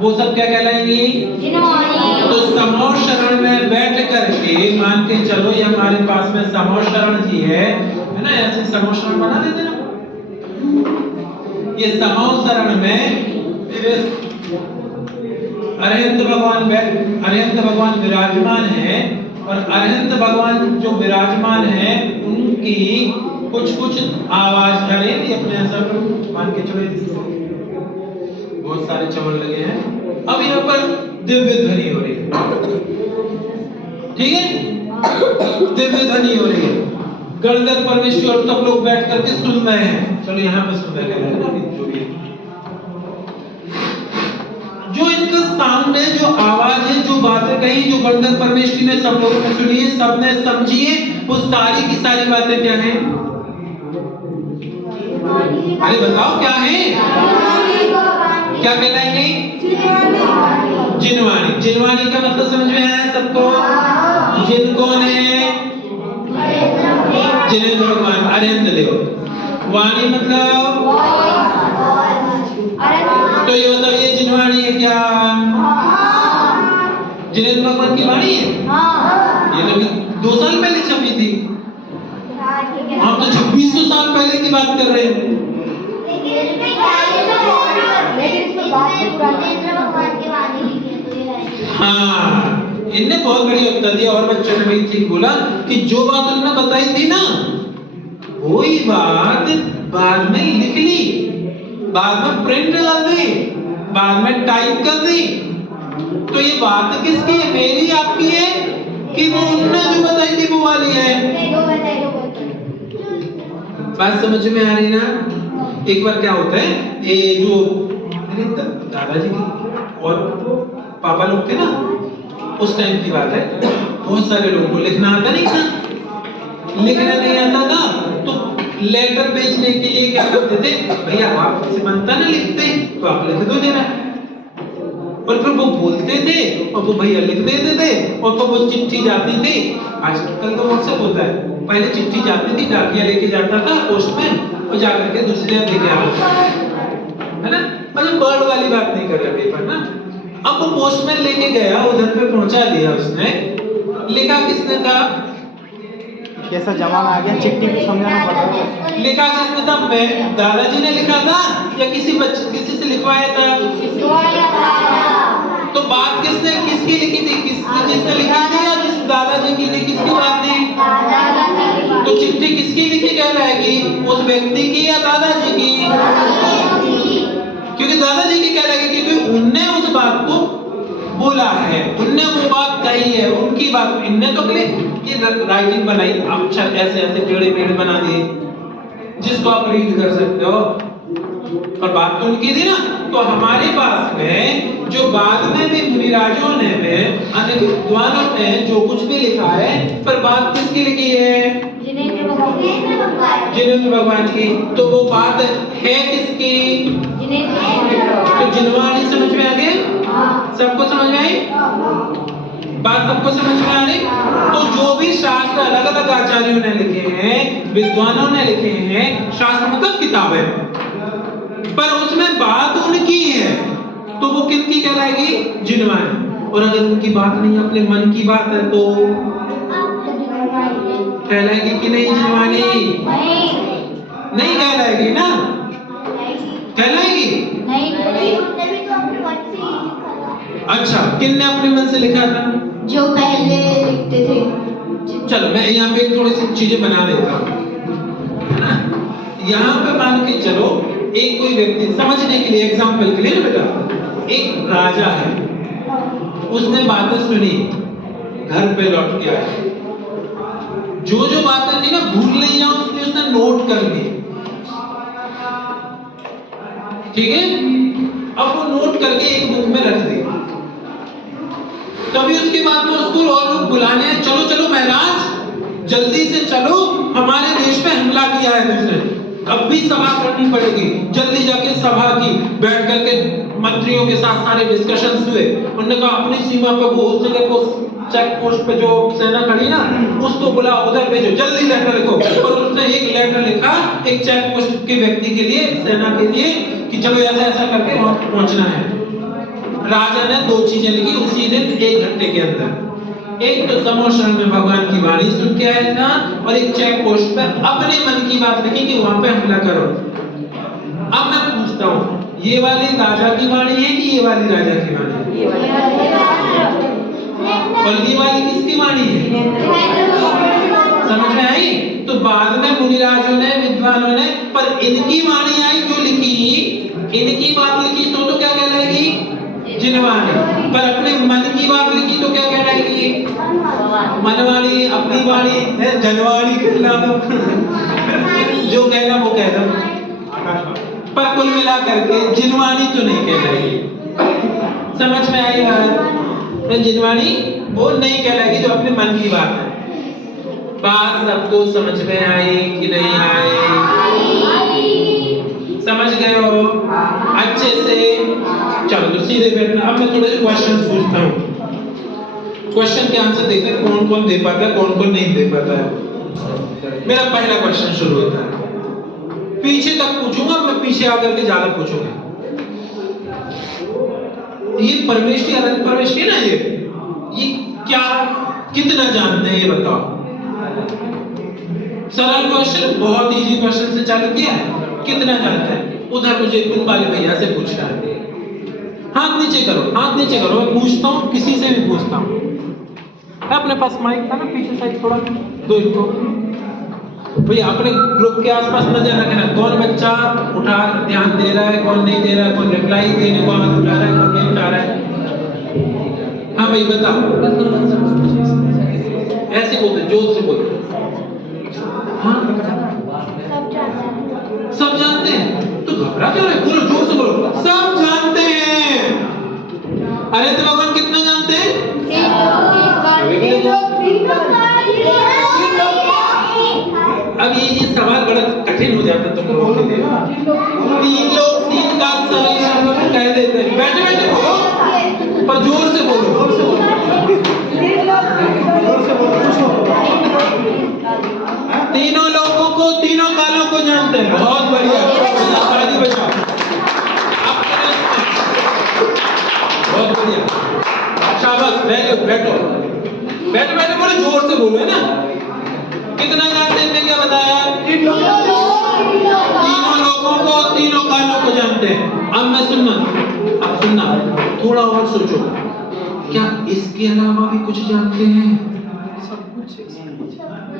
वो सब क्या कहलाएंगी? तो समो शरण में बैठ करके मान के चलो, ये हमारे पास में समो शरण जी है ना। ऐसे समो शरण बना देते ना। ये समो शरण में अरिहंत भगवान विराजमान है, और अरिहंत भगवान जो विराजमान है उनकी कुछ आवाज आ रही है अपने सब मान के चलो। बहुत सारे चमन लगे हैं। अब यहाँ पर दिव्य ध्वनि हो रही है, ठीक है। दिव्य ध्वनि हो रही है, गणधर परमेश्वर सब लोग बैठ करके सुन रहे हैं। चलो यहाँ पर सुन रहे हैं जो भी जो इनका साउंड है, जो आवाज है, जो बातें कही, जो गणधर परमेश्वर ने सब लोगों ने सुनी है, सबने समझी है, वो सारी की सारी बातें क्या है? अरे बताओ क्या है? क्या कहलाएंगे? जिनवाणी। जिनवाणी का मतलब समझ में आया सबको? जिन कौन है? जिनेंद्र भगवान, अरिहंत देव। वाणी मतलब, तो ये मतलब ये जिनवाणी है क्या? जिनेंद्र भगवान की वाणी है। ये तो 2 साल पहले छपी थी, हम तो 2600 साल पहले की बात कर रहे हैं। हाँ, इनने बहुत बढ़िया उत्तर दिया। और बच्चों ने भी ठीक बोला कि जो बात उन्होंने बताई थी ना, वही बात बाद में लिख ली, बाद में प्रिंट कर दी, बाद में टाइप कर दी। तो ये बात किसकी है? मेरी, आपकी है कि वो उन्होंने जो बताई थी वो वाली है? बात समझ में आ रही ना? एक बार क्या होता है, ये जो मेरे दादाजी की और पापा लोग थे ना, उस टाइम की बात है, बहुत सारे लोगों को लिखना आता नहीं था। लिखना नहीं आता था तो लेटर भेजने के लिए क्या करते थे, भैया आपसे बनता ना लिखते तो आप लिख दो जरा। और फिर वो बोलते थे और वो भैया लिख देते थे, और तो वो चिट्ठी जाती थी। आजकल तो व्हाट्सएप होता है, पहले चिट्ठी जाती थी, डाकिया लेके जाता था पोस्टमैन, और जाकर के दूसरे देके आता था, है ना। मतलब बर्ड वाली बात नहीं कर रहे पेपर ना, अब वो पोस्टमैन लेके गया, उधर पे पहुंचा दिया उसने, लिखा किसने था? कैसा जमाना आ गया, चिट्ठी भी समझाना पड़ रहा है। लिखा किसने था? मैं, दादाजी ने लिखा था या किसी से लिखवाया था? तो बात किसकी लिखी थी? किसने लिखी थी? या दादाजी की थी? किसकी बात थी? तो चिट्ठी किसकी लिखी कहलाएगी? उस व्यक्ति की या दादाजी की? क्योंकि दादाजी की कहलाएगी क्योंकि उनने उस बात को बोला है, उनने वो बात कही है, उनकी बात। इनने तो ये राइटिंग बनाई, अच्छा ऐसे ऐसे टेढ़े मेढ़े बना दिए जिसको आप रीड कर सकते हो, और बात तो उनकी थी ना। तो हमारे पास में जो बाद में भी मुनिराजों ने अनेक विद्वानों ने जो कुछ भी लिखा है, पर बात किसकी लिखी है? जिनेंद्र भगवान की। तो वो बात है किसकी? तो जिनवाणी समझ में आ गई? सबको समझ में आई बात? सबको समझ में आ रही? तो जो भी शास्त्र अलग अलग आचार्यों ने लिखे हैं, विद्वानों ने लिखे हैं, शास्त्र मतलब किताबें, पर उसमें बात उनकी है, तो वो किनकी कहलाएगी? जिनवाणी। और अगर उनकी बात नहीं, अपने मन की बात है, तो कहलाएगी कि नहीं? जिनवाणी नहीं कहलाएगी ना? कहलाएगी? अच्छा, किसने अपने मन से लिखा था? जो पहले लिखते थे। चलो मैं यहाँ पे थोड़ी सी चीजें बना देता हूँ, है ना? यहाँ पे मान के चलो, एक कोई व्यक्ति, समझने के लिए, एग्जाम्पल के लिए ना बेटा, एक राजा है, उसने बातें सुनी, घर पे लौट के आया, जो बातें थी ना भूल नहीं जाओ इसलिए उसने नोट कर ली, ठीक है? अब वो नोट करके एक बुक में रख दी। तभी उसके बाद में उसको और लोग बुलाने हैं, चलो चलो महाराज जल्दी से चलो, हमारे देश पे हमला किया है दूसरे, अब भी सभा करनी पड़ेगी। जल्दी जाके सभा की, बैठ करके मंत्रियों के साथ सारे डिस्कशंस हुए। उन्होंने कहा अपनी सीमा पे वो उस जगह को चेक पोस्ट पे जो सेना खड़ी ना, उसको बुलाओ, उधर भेजो, जल्दी लेटर लिखो। और उसने एक लेटर लिखा एक चेक पोस्ट के व्यक्ति के लिए, सेना के लिए, कि चलो ऐसा ऐसा करके वहां पहुंचना है। राजा ने 2 चीजें लिखी उसी दिन 1 घंटे के अंदर। एक तो समोशरण में भगवान की वाणी सुन के आया था, और एक चेक पोस्ट पे अपने मन की बात लिखी कि वहां पे हमला करो। अब मैं पूछता हूँ, ये वाली राजा की वाणी है कि ये वाली राजा की वाणी है? और ये वाली किसकी वाणी है? समझ में आई? तो बाद में मुनिराजों ने, विद्वानों ने, पर इनकी वाणी आई जो लिखी, इनकी बात लिखी, तो क्या कहलाएगी? जिनवाणी। पर अपने मन की बात लिखी तो क्या कहलाएगी? मनवाणी। अपनी वाणी है जनवाणी कहना दो, जो कहना वो कह दो, पर कुल मिला करके जिनवाणी तो नहीं कहलाएगी। समझ में आई बात? जिनवाणी वो नहीं कहलाएगी जो अपने मन की बात है। बात सबको समझ में आई कि नहीं आई? समझ गए हो अच्छे से? चलो तो सीधे बैठना। अब मैं थोड़े से क्वेश्चंस पूछता हूँ, क्वेश्चन के आंसर देखते हैं कौन कौन दे पाता है, कौन कौन नहीं दे पाता है। मेरा पहला क्वेश्चन शुरू होता है, पीछे तक पूछूंगा मैं, पीछे आकर के ज्यादा पूछूंगा। ये परमेश्वरी अनंत परमेश्वरी ना, ये क्या, कितना जानते हैं ये बताओ? सरल क्वेश्चन, बहुत इजी क्वेश्चन से चालू किया है। कितना जानते हैं? उधर मुझे उन वाले भैया से पूछना है। हाथ नीचे करो, हाथ नीचे करो। मैं पूछता हूँ, किसी से भी पूछता हूँ। अपने पास माइक था ना पीछे साइड, थोड़ा दो इसको भैया। अपने ग्रुप के आसपास नजर रखना, कौन बच्चा उठा ध्यान दे रहा है, कौन नहीं दे रहा है, कौन रिप्लाई देने को हाथ उठा रहा है, कौन नहीं उठा रहा है। हाँ भाई बताओ, ऐसे बोलते, जोर से बोलते। हाँ सब जानते हैं, तो घबरा क्यों रहे? बोलो, जोर से बोलो, सब जानते हैं। अरे तो भगवान कितना जानते हैं? अब ये सवाल बड़ा कठिन हो जाता है तुम लोगों के लिए। 3 लोग 3 का सवाल शब्दों में कह देते हैं। बैठे बैठे बोलो, पर जोर से बोलो, जोर से बोलो, जोर से बोलो। तीनों लोगों को, तीनों कालों को जानते हैं। बहुत बढ़िया, ताली बजाओ। बहुत बढ़िया। बैठो बैठो बैठो, बोले जोर से बोलो, है ना। कितना जानते हैं, क्या बताया? तीनों लोगों को, तीनों कालों को जानते हैं। अब मैं सुनना, अब सुनना, थोड़ा और सोचो, क्या इसके अलावा भी कुछ जानते हैं?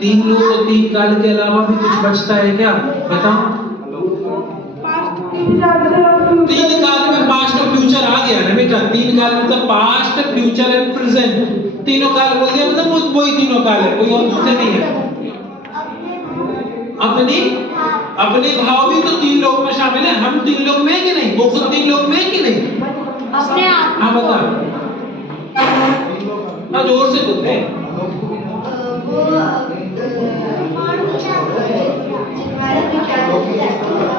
तीन लोग, तीन काल के अलावा भी कुछ बचता है क्या? बताओ। तीन काल में पास्ट और फ्यूचर आ गया ना बेटा। तीन काल मतलब पास्ट, फ्यूचर एंड प्रेजेंट। तीनों काल बोल दिया मतलब वही तीनों काल है, कोई और दूसरे नहीं है। अपने भाव भी तो तीन लोग में शामिल है। हम तीन लोग में है कि नहीं? वो खुद तीन लोग में है कि नहीं? अपने आप हाँ बता, जोर से बोलते हैं।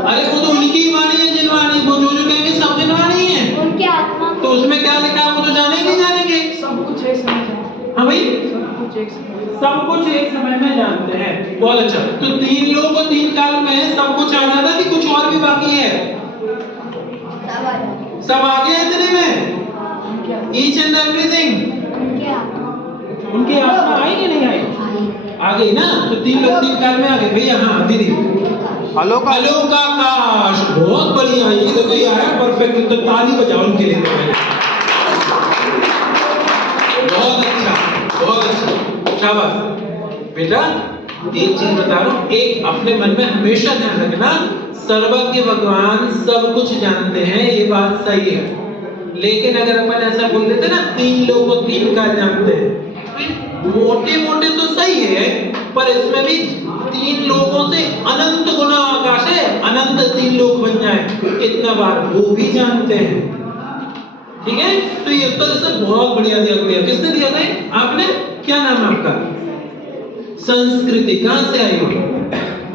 अरे वो तो उनकी वाणी है, जिनवाणी। वो जो कहेंगे सब जिनवाणी है। उनके आत्मा तो उसमें क्या लिखा है वो तो जानेंगे नहीं जानेंगे। सब कुछ एक समय हाँ भाई, सब कुछ एक समय सब कुछ एक समय में जानते हैं। बहुत अच्छा। तो तीन लोग को तीन काल में सब कुछ जाना था कि कुछ और भी बाकी है? सब आ गया इतने में, ईच एंड एवरीथिंग। उनकी आत्मा आई कि नहीं आई? आ गई ना। तो तीन लोग तीन काल में आ गए भैया। हाँ दीदी, अलोकाकाश, बहुत बढ़िया। ये तो कोई आया परफेक्ट, तो ताली बजाओ उनके लिए। बहुत अच्छा, बहुत अच्छा, शाबाश बेटा। एक चीज बता रहा हूँ, एक अपने मन में हमेशा ध्यान रखना, सर्वज्ञ भगवान सब कुछ जानते हैं, ये बात सही है। लेकिन अगर अपन ऐसा बोल देते ना, तीन लोग को तीन काल जानते हैं, मोटे मोटे तो सही है, पर इसमें भी तीन लोगों से अनंत गुना आकाश है। अनंत तीन लोग बन जाए इतना बार वो भी जानते हैं। ठीक है, तो ये उत्तर से बहुत बढ़िया दिया। बढ़िया किसने दिया था? आपने। क्या नाम है आपका? संस्कृति। कहां से आई हो?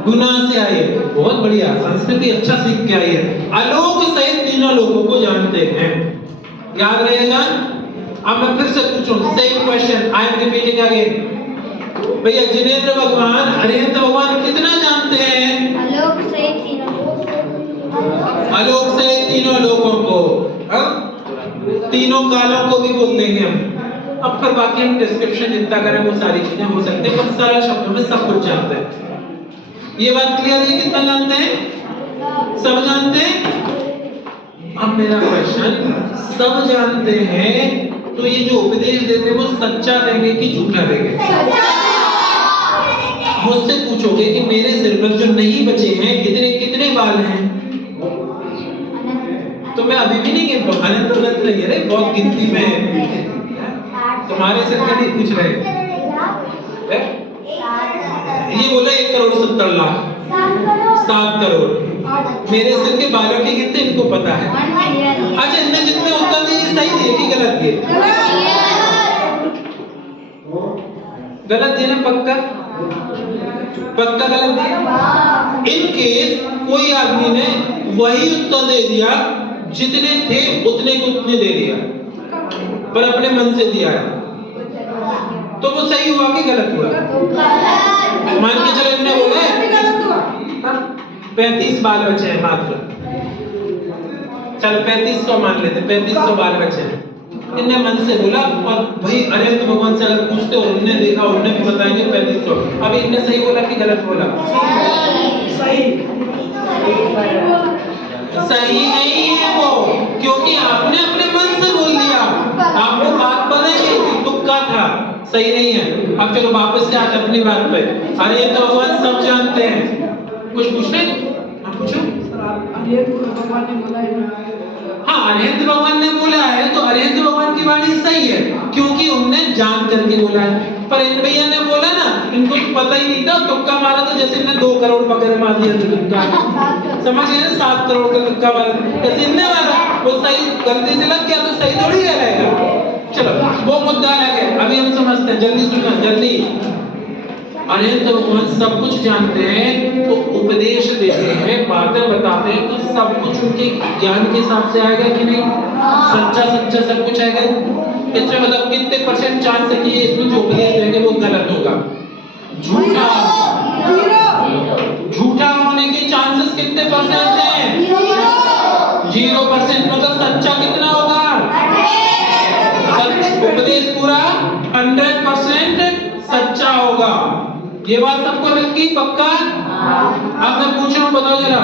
गुना से आई है। बहुत बढ़िया, संस्कृति अच्छा सीख के आई है। आलोक सहित तीनों लोगों को जानते हैं, याद रहेगा। अब मैं फिर से पूछूं, same question, I am repeating again. भैया जिनेंद्र भगवान, अरिहंत भगवान कितना जानते हैं? आलोक से तीनों लोगों को। अब तीनों कालों को भी बोल देंगे हम। अब फिर बाकी हम डिस्क्रिप्शन जितना करें वो सारी चीजें हो सकते हैं, पर सरल शब्दों में सब कुछ जानते हैं। ये बात क्लियर है? कितना जानते हैं? सब जानते हैं। अब मेरा क्वेश्चन, सब जानते हैं तो ये जो उपदेश देते हैं वो सच्चा देंगे कि झूठा देंगे? मुझसे पूछोगे कि मेरे सिर पर जो नहीं बचे हैं कितने कितने बाल हैं, तो मैं अभी भी नहीं गिन पाऊँ। अनंत अनंत नहीं है रे, बहुत गिनती में है। तुम्हारे सिर के नहीं पूछ रहे। ये बोला 1,70,00,000, 7 करोड़। मेरे सिर के बालों के कितने इनको पता है? अच्छा, इनमें जितने उत्तर दिए सही दिए कि गलत दिए? गलत दिए ना? पक्का पक्का गलत दिया। इन केस कोई आदमी ने वही उत्तर दे दिया, जितने थे उतने को उतने दे दिया, पर अपने मन से दिया है, तो वो सही हुआ कि गलत हुआ? मान के चलो इनने बोले 35 बाल बचे हैं मात्र, चल 3500 मान लेते, 3500 बाल बचे हैं। इनने मन से बोला, और वही अरिहंत भगवान से अगर पूछते और उन्होंने देखा, उन्होंने भी बताएंगे 3500। अब इनने सही बोला कि गलत बोला? सही नहीं है वो, क्योंकि आपने अपने मन से बोल दिया। आपको बात पता ही नहीं, तुक्का था, सही नहीं है। अब चलो वापस से आते अपनी बात पे। अरिहंत भगवान सब जानते हैं। कुछ पूछने? आप पूछो। हाँ, अरिहंत भगवान ने बोला है तो अरिहंत भगवान की वाणी सही है, क्योंकि उनने जान करके बोला है। पर इन भैया ने बोला ना, इनको तो पता ही नहीं था, तुक्का मारा तो जैसे इन्हें 2 करोड़ पकड़ मार दिया था तुक्का, समझ गए ना? 7 करोड़ का तुक्का मारा, जैसे इनने मारा वो सही, गलती से लग गया तो सही थोड़ी रहेगा। चलो वो मुद्दा अलग है, अभी हम समझते हैं। जल्दी सुनना, जल्दी। अरिहंत भगवान सब कुछ जानते हैं तो उपदेश देते हैं, बातें बताते हैं, तो सब कुछ उनके ज्ञान के हिसाब से आएगा कि नहीं? सच्चा सच्चा सब कुछ आएगा। इसमें मतलब कितने % चांस है कि इसमें जो उपदेश देंगे वो गलत होगा? झूठा। झूठा होने के चांसेस कितने % हैं? 0%। मतलब सच्चा कितना होगा? उपदेश पूरा 100% सच्चा होगा। ये बात सबको लगी पक्का? अब मैं पूछ रहा हूँ, बताओ जरा,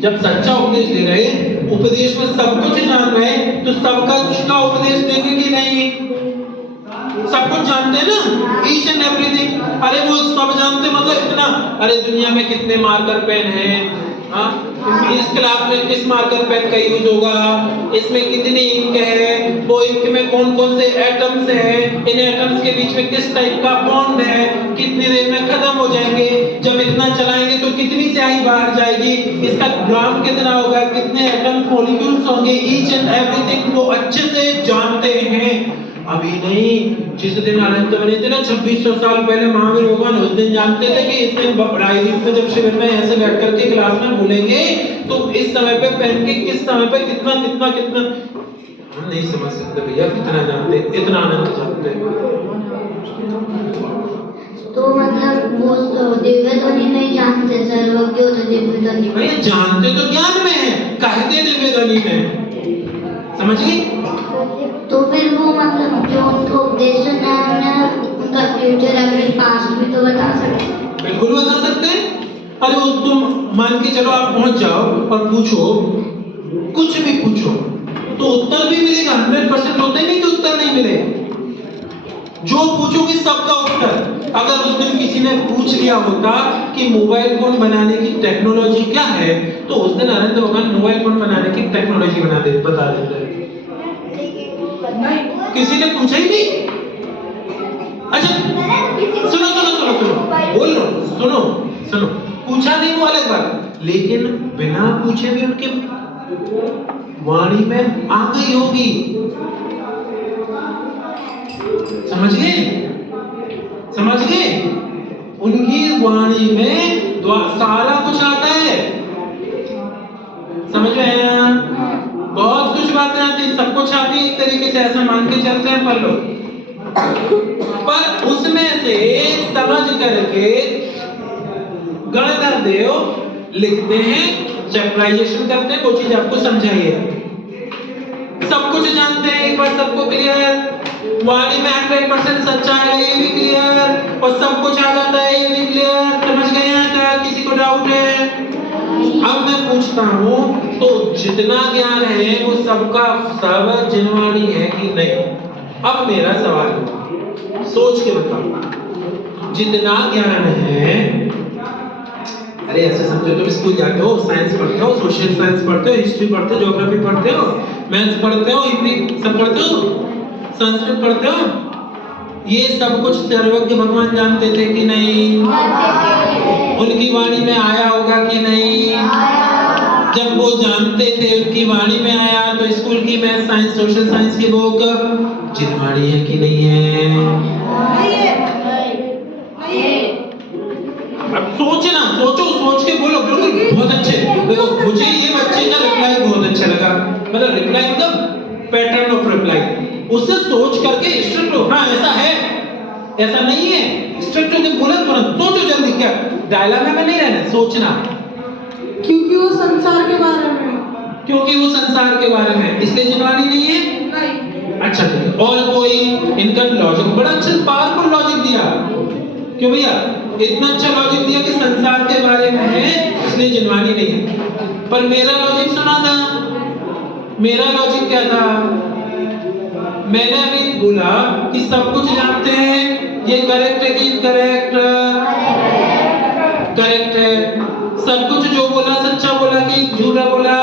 जब सच्चा उपदेश दे रहे, उपदेश में सब कुछ जान रहे, तो सबका का उपदेश देंगे कि नहीं? सब कुछ जानते हैं ना, ईच एंड एवरीथिंग। अरे वो सब जानते मतलब इतना, अरे दुनिया में कितने मार्कर पेन हैं, इस क्लास में किस मार्कर पेन का यूज होगा, इसमें कितनी इंक है, वो इंक में कौन कौन से एटम्स हैं, इन एटम्स के बीच में किस टाइप का बॉन्ड है, कितनी देर में खत्म हो जाएंगे, जब इतना चलाएंगे तो कितनी स्याही बाहर जाएगी, इसका ग्राम कितना होगा, कितने एटम्स मॉलिक्यूल्स होंगे, ईच एंड एवरीथिंग वो अच्छे से जानते हैं। अभी नहीं, जिस दिन अनंत बने थे ना 2600 साल पहले महावीर भगवान, उस दिन जानते थे कि इस दिन प्राइवेट में जब शिविर में ऐसे बैठ करके क्लास में बोलेंगे तो इस समय पे पेन के किस समय पे कितना कितना कितना, हम नहीं समझ सकते भैया, कितना जानते, इतना आनंद जानते। तो मतलब वो दिव्य ध्वनि नहीं जानते, सर्वज्ञ हो तो दिव्य ध्वनि भैया जानते तो ज्ञान में है, कहते दिव्य ध्वनि में, समझ गई? तो फिर वो मतलब जो उनको उपदेश सुनना है उनका फ्यूचर अगर पास्ट भी तो बता सकते हैं। बिल्कुल बता सकते हैं। अरे वो तुम मान के चलो आप पहुंच जाओ और पूछो, कुछ भी पूछो तो उत्तर भी मिलेगा, 100% होता ही नहीं कि उत्तर नहीं मिले। जो पूछोगे सबका उत्तर। अगर उस दिन किसी ने पूछ लिया होता कि मोबाइल फोन बनाने की टेक्नोलॉजी क्या है, तो उस दिन अनंत भगवान मोबाइल फोन बनाने की टेक्नोलॉजी बता देते। किसी ने पूछा ही नहीं। अच्छा सुनो सुनो सुनो सुनो, बोल लो, सुनो सुनो, पूछा नहीं वो अलग बात, लेकिन बिना पूछे भी उनके वाणी में आ गई होगी, समझ गए? समझ गए? उनकी वाणी में सारा कुछ आता है, समझ में आया? बहुत कुछ बातें आती, सब कुछ आती है, एक तरीके से ऐसा मान के चलते हैं पर लोग, पर उसमें से समझ करके गणधर देव लिखते हैं, चैप्टराइजेशन करते हैं, कोई चीज आपको समझाइए। सब कुछ जानते हैं, एक बार सबको क्लियर, वाणी में 100% सच्चा है ये भी क्लियर, और सब कुछ आ जाता है ये भी क्लियर, समझ गए हैं? तो किसी को डाउट है? अब मैं पूछता हूँ, तो जितना ज्ञान है वो सबका सब जिनवाणी है कि नहीं? अब मेरा सवाल है, सोच के बताओ, जितना ज्ञान है, अरे ऐसे समझो, तुम स्कूल जाते हो, साइंस पढ़ते हो, सोशल साइंस पढ़ते हो, हिस्ट्री पढ़ते हो, ज्योग्राफी पढ़ते हो, मैथ्स पढ़ते हो, हिंदी सब पढ़ते हो, संस्कृत पढ़ते हो, ये सब कुछ सर्वज्ञ भगवान जानते थे कि नहीं? उनकी वाणी में आया होगा कि नहीं? जब वो जानते थे, उनकी वाणी में आया, तो स्कूल की मैथ, साइंस, सोशल साइंस की बुक जिनवाणी है कि नहीं है? अब सोचना, सोचो, सोच के बोलो, बिल्कुल बहुत अच्छे। देखो मुझे ये बच्चे का रिप्लाई बहुत अच्छा लगा, मतलब रिप्लाई मतलब पैटर्न ऑफ रिप्लाई, उससे सोच करके स्ट्रिक्ट हो, हाँ ऐसा है, ऐसा नहीं है, स्ट्रिक्ट होकर बोले तुरंत, सोचो जल्दी, क्या डायलॉग में नहीं रहना, सोचना, क्योंकि वो संसार के बारे में, क्योंकि वो संसार के बारे में, इसलिए जिनवाणी नहीं है। नहीं। अच्छा ठीक है, और कोई इनका लॉजिक बड़ा अच्छा पावरफुल लॉजिक दिया, क्यों भैया? इतना अच्छा लॉजिक दिया कि संसार के बारे में है इसलिए जिनवाणी नहीं है। पर मेरा लॉजिक सुना था, मेरा लॉजिक क्या था? मैंने अभी बोला कि सब कुछ जानते हैं, ये करेक्ट है कि इनकरेक्ट? करेक्ट है। सब कुछ जो बोला सच्चा बोला कि झूठा बोला?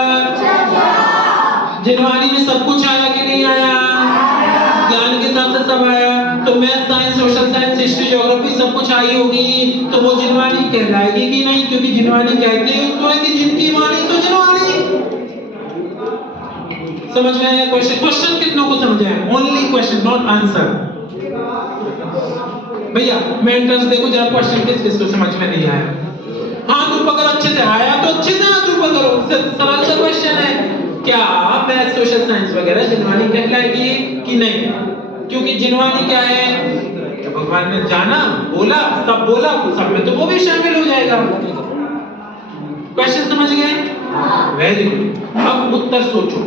जिनवाणी में सब कुछ आया कि नहीं आया? ज्ञान के साथ से सब आया, तो math, science, social science, history, geography सब कुछ आई होगी, तो वो जिनवाणी कहलाएगी कि नहीं? क्योंकि जिनवाणी कहते हैं उसको है कि जिनकी वाणी तो जिनवाणी। समझ में आया क्वेश्चन? क्वेश्चन कितनों को समझ आया? Only question, not answer. भैया मेंटर्स देखो जरा, क्वेश्चन किस किस को समझ में नहीं आया? हाथ ऊपर करो, अच्छे से आया तो अच्छे से हाथ ऊपर करो, सरल सा क्वेश्चन है, क्या मैथ, सोशल साइंस वगैरह जिनवाणी कहलाएगी कि नहीं? क्योंकि जिनवाणी क्या है? तो भगवान ने जाना, बोला, सब बोला, सब में तो वो भी शामिल हो जाएगा। क्वेश्चन समझ गए? Very good. अब उत्तर सोचो,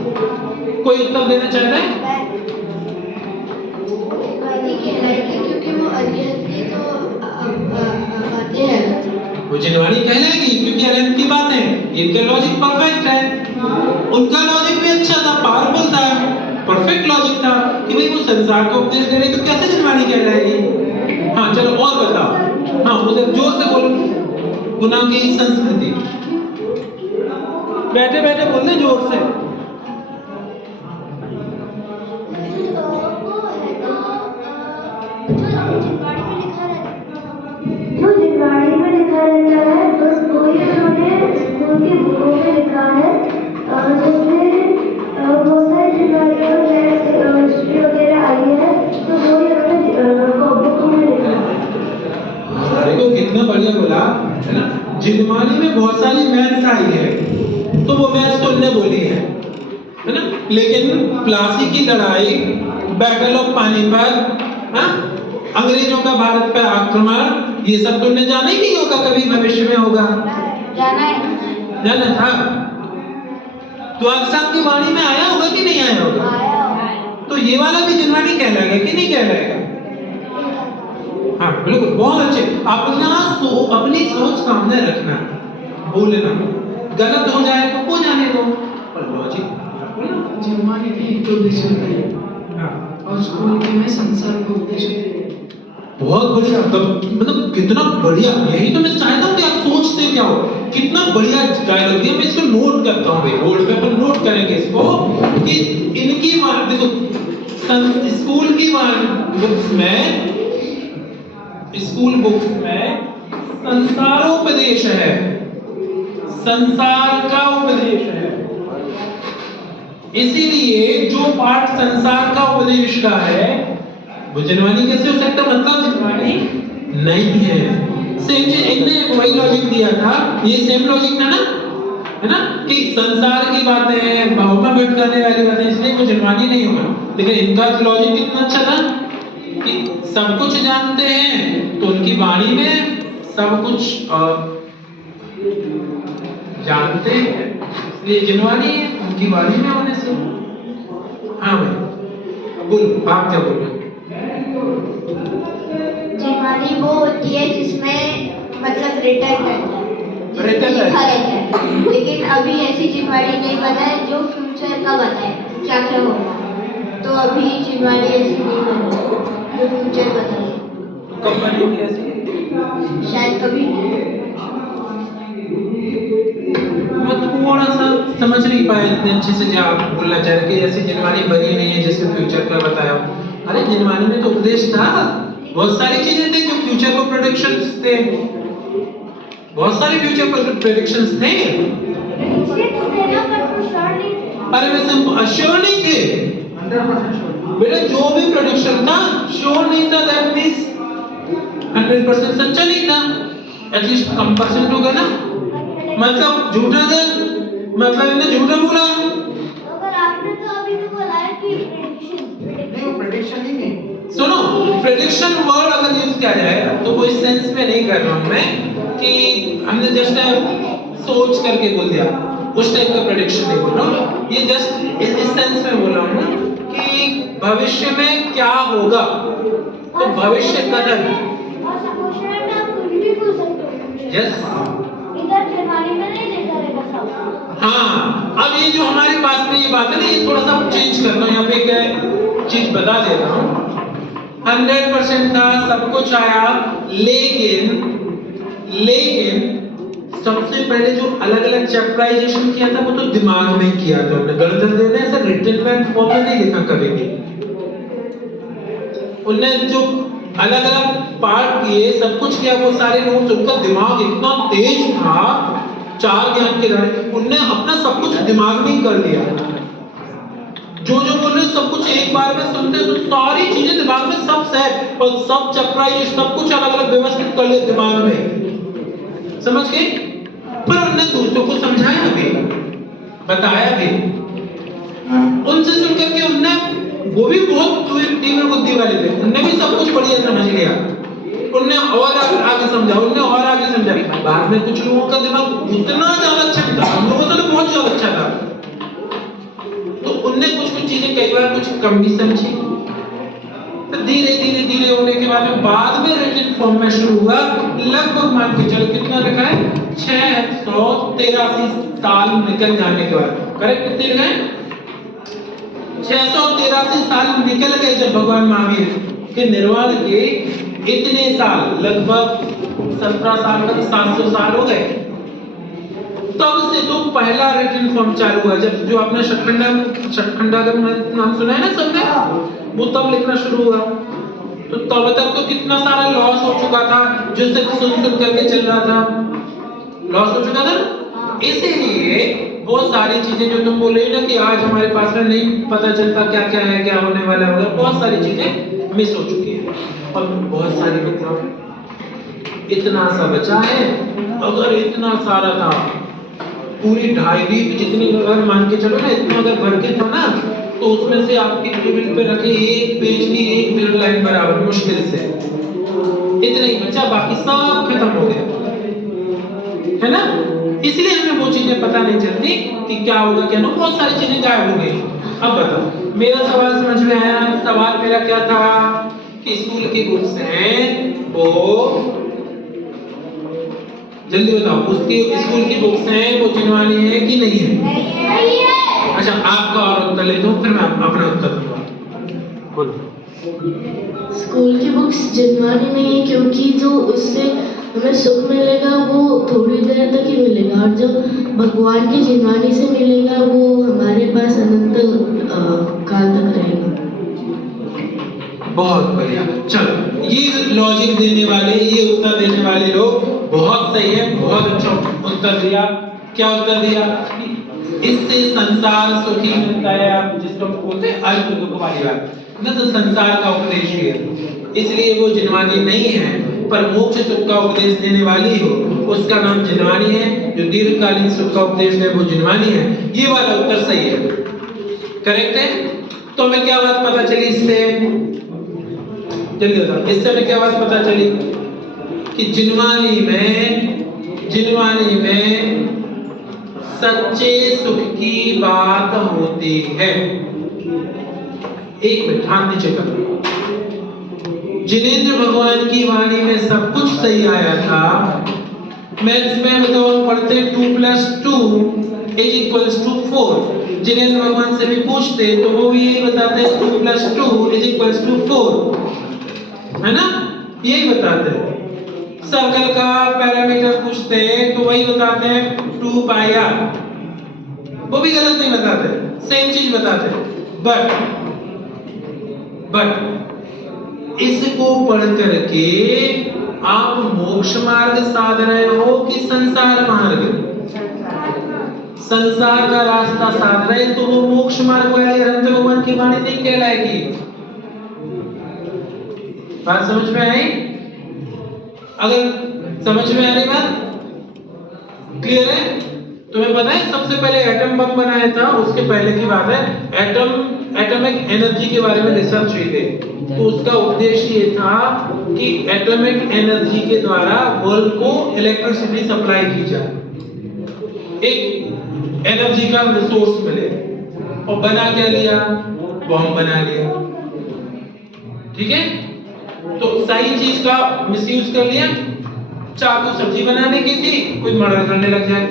कोई उत्तर देना चाहता है? नहीं कहलाएगी क्योंकि वो अलियत की तो बातें हैं। वो जिनवाणी कहलाएगी क्योंकि अलग की बात है। इनका लॉजिक परफेक्ट है, उनका लॉजिक भी अच्छा था, पावरफुल था, परफेक्ट लॉजिक था कि भाई वो संसार को उपदेश दे रही तो कैसे जिनवाणी कहलाएगी। हाँ चलो और बताओ। हाँ उधर जोर से बोलो। गुनाह की संस्कृति, बैठे बैठे बोल दे जोर से। जो जिनवाणी में लिखा रहता है बस वही उन्होंने स्कूल की बुकों में लिखा है। जिसमें बहुत सारी जिनवाणियाँ हिस्ट्री वगैरह आई है तो वही उन्होंने बुकों में लिखा है। देखो कितना बढ़िया बोला है ना। जिनवाणी में बहुत सारी मैथ्स आई है तो वो मैथ्स तो उनने बोली है ना। लेकिन प्लासी की लड़ाई, बैटल ऑफ पानीपत, हाँ अंग्रेजों का भारत पे आक्रमण, ये सब तो उन्हें जाना ही नहीं होगा, कभी भविष्य में होगा, जाना था। तो अक्सर की वाणी में आया होगा कि नहीं आया होगा। तो ये वाला भी जिनवाणी कहलाएगा कि नहीं कहलाएगा। हाँ बिल्कुल, बहुत अच्छे। अपना अपनी सोच सामने रखना, बोलना, गलत हो जाए तो हो जाने दो, पर लॉजिक जिनवाणी भी एक उपदेश है और स्कूल के में संसार को उपदेश है। बहुत बढ़िया। मतलब कितना बढ़िया, यही तो मैं चाहता हूँ कि आप सोचते क्या हो। कितना बढ़िया डायलॉग दिया। मैं इसको नोट करता हूँ भाई, बोर्ड पे अपन नोट करेंगे इसको कि इनकी देखो स्कूल की बुक्स में, स्कूल बुक्स में संसारोपदेश है, संसार का उपदेश है। इसीलिए जो पाठ संसार का उपदेश का है वो जिनवाणी कैसे हो सकता, मतलब जिनवाणी नहीं है। सेम चीज इनने वही लॉजिक दिया था, ये सेम लॉजिक था ना, है ना, कि संसार की बातें भावना भटकाने वाली बातें, इसलिए वो जिनवाणी नहीं होगा। लेकिन इनका लॉजिक कितना अच्छा था कि सब कुछ जानते हैं तो उनकी वाणी में सब कुछ जानते हैं, इसलिए जिनवाणी है उनकी वाणी में होने से। हाँ भाई बोलो, आप क्या बोल रहे हो। जिनवाणी वो होती है जिसमें मतलब रिटर्न रहता है, रिटर्न लिखा रहता है। लेकिन अभी ऐसी जिनवाणी नहीं बना है जो फ्यूचर का बताए क्या क्या होगा। तो अभी जिनवाणी ऐसी नहीं बनी जो फ्यूचर बताए। कब बनेगी ऐसी? शायद कभी मैं थोड़ा सा समझ नहीं पाया इतने अच्छे से जो आप बोलना चाह रहे कि ऐसी जिनवाणी बनी नहीं है जिससे फ्यूचर का बताया। अरे जिनवाणी में तो उपदेश था, बहुत सारी चीजें थी जो फ्यूचर को प्रेडिक्शंस थे, बहुत सारे फ्यूचर प्रेडिक्शंस थे। अरे वैसे अश्योर नहीं थे बेटा, जो भी प्रेडिक्शन था श्योर नहीं था, दैट मींस 100% सच्चा नहीं था, एटलीस्ट कम परसेंट होगा ना, मतलब झूठा था, मतलब इन्हें झूठा बोला। अगर आपने तो अभी तो बोला है कि प्रेडिक्शन ही नहीं। सुनो, प्रेडिक्शन वर्ड अगर यूज किया जाए तो वो इस सेंस में नहीं कर रहा हूं मैं कि हमने जस्ट सोच करके बोल दिया, उस टाइप का प्रेडिक्शन नहीं बोल रहा हूं। ये जस्ट इस सेंस में बोल रहा हूं कि भविष्य में क्या होगा, तो भविष्य कथन। यस, इधर जिनवाणी में नहीं लिखा रहेगा सब। हाँ अब ये जो हमारे पास में ये बात है ना, ये थोड़ा सा चेंज करता हूँ। यहाँ पे एक चीज बता देता हूँ, 100% का सब कुछ आया, लेकिन सबसे पहले जो अलग अलग चैप्टराइजेशन किया था वो तो दिमाग में किया था उन्होंने। गणतंत्र देव ने ऐसा रिटन फॉर्म में नहीं लिखा कभी भी। उनने जो अलग अलग पार्ट किए, सब कुछ किया, वो सारे नोट्स, उनका दिमाग इतना तेज था, 4 ज्ञान के द्वारा उनने अपना सब कुछ दिमाग में ही कर लिया। जो बोल रहे सब कुछ एक बार में सुनते तो सारी चीजें दिमाग में सब सेट और सब चैप्टराइज, सब कुछ अलग अलग व्यवस्थित कर लिया दिमाग में, समझ गए। पर उन्होंने दूसरों को समझाया भी, बताया भी, उनसे सुनकर के उनने, वो भी बहुत तीव्र बुद्धि वाले थे, उनने भी सब कुछ बढ़िया समझ लिया, उनने और आगे समझा, उनने और आगे समझा। बाद में कुछ लोगों का दिमाग इतना ज्यादा अच्छा था, हम लोगों से तो बहुत ज्यादा अच्छा था, तो उनने कुछ चीजें कई बार कुछ कम भी समझी, तो धीरे धीरे धीरे होने के बाद में रिटन फॉर्म में शुरू हुआ। लगभग मान के चलो कितना लिखा है 683 साल निकल जाने के बाद। करेक्ट कितने गए 683 साल निकल गए जब भगवान महावीर के निर्वाण के इतने साल लगभग 17 साल तक 700 साल हो गए। तब से तो पहला रिटन फॉर्म चालू हुआ। जब जो आपने शतखंडा का नाम सुना है ना सबने, वो तब लिखना शुरू हुआ। तो तब तक तो कितना सारा लॉस हो चुका था, जो सिर्फ सुन करके चल रहा था, लॉस हो चुका था। इसीलिए बहुत सारी चीजें जो तुम बोल रहे हो ना कि आज हमारे पास में नहीं पता चलता क्या क्या है, क्या होने वाला है, बहुत सारी चीजें मिस हो चुकी है। और बहुत सारी मतलब इतना सा बचा है। अगर इतना सारा था, पूरी 2.5 लीफ जितनी अगर मान के चलो ना, इतना अगर भर के था ना, तो उसमें से आपकी टेबल पे रखे एक पेज की एक मिरर लाइन बराबर मुश्किल से इतना ही बचा, बाकी सब खत्म हो गया, है ना। इसलिए हमें वो चीजें पता नहीं चलती कि क्या होगा क्या नहीं, बहुत सारी चीजें गायब हो गई। अब बताओ, मेरा सवाल समझ में आया? सवाल मेरा क्या था कि स्कूल की बुक्स हैं वो, जल्दी बताओ, उसकी स्कूल की बुक्स हैं वो जिनवानी है कि नहीं है? अच्छा, आपका और उत्तर ले दो, फिर मैं अपना उत्तर दूंगा। बोलो। स्कूल की बुक्स जिनवानी नहीं है, क्योंकि जो उससे हमें सुख मिलेगा वो थोड़ी देर तक ही मिलेगा, और जो भगवान की जिनवानी से मिलेगा वो हमारे पास अनंत काल तक रहेगा। बहुत बढ़िया। चलो, ये लॉजिक देने वाले, ये उत्तर देने वाले लोग बहुत सही है, बहुत अच्छा उत्तर दिया। क्या उत्तर दिया? इससे संसार सुखी मिलता है। आप जिसको बोलते हैं अल्प दुख वाली बात ना, तो संसार का उपदेश है, इसलिए वो जिनवानी नहीं है। पर मोक्ष सुख का उपदेश देने वाली हो उसका नाम जिनवानी है। जो दीर्घकालीन सुख का उपदेश है वो जिनवानी है। ये वाला उत्तर सही है, करेक्ट है। तो हमें क्या बात पता चली इससे? जल्दी बताओ, इससे हमें क्या बात पता चली कि जिनवानी में सच्चे सुख की बात होती है। एक मिनट ध्यान दीजिए कर, जिनेंद्र भगवान की वाणी में सब कुछ सही आया था। मैथ्स में बताओ पढ़ते 2 + 2 = 4। जिनेंद्र भगवान से भी पूछते तो वो भी यही बताते हैं 2 + 2 = 4, है ना, यही बताते हैं। सर्कल का पैरामीटर पूछते हैं तो वही बताते हैं 2πr, वो भी गलत नहीं बताते, सेम चीज बताते हैं। बट इसको पढ़ करके आप मोक्ष मार्ग साध रहे हो कि संसार मार्ग? संसार का रास्ता साध रहे तो वो मोक्ष मार्ग वाले अनंत भगवान की वाणी नहीं कहलाएगी। बात समझ में आई? अगर समझ में आ रही बात, क्लियर है? तुम्हें पता है सबसे पहले एटम बम बनाया था, उसके पहले की बात है, एटॉमिक एनर्जी के बारे में रिसर्च हुई थी। तो उसका उद्देश्य ये था कि एटॉमिक एनर्जी के द्वारा वर्ल्ड को इलेक्ट्रिसिटी सप्लाई की जाए, एक एनर्जी का रिसोर्स मिले। और बना क्या लिया? बॉम्ब बना लिया, ठीक है। तो सही चीज का मिसयूज कर लिया। चाकू सब्जी बनाने की थी, कोई मर्डर करने लग जाए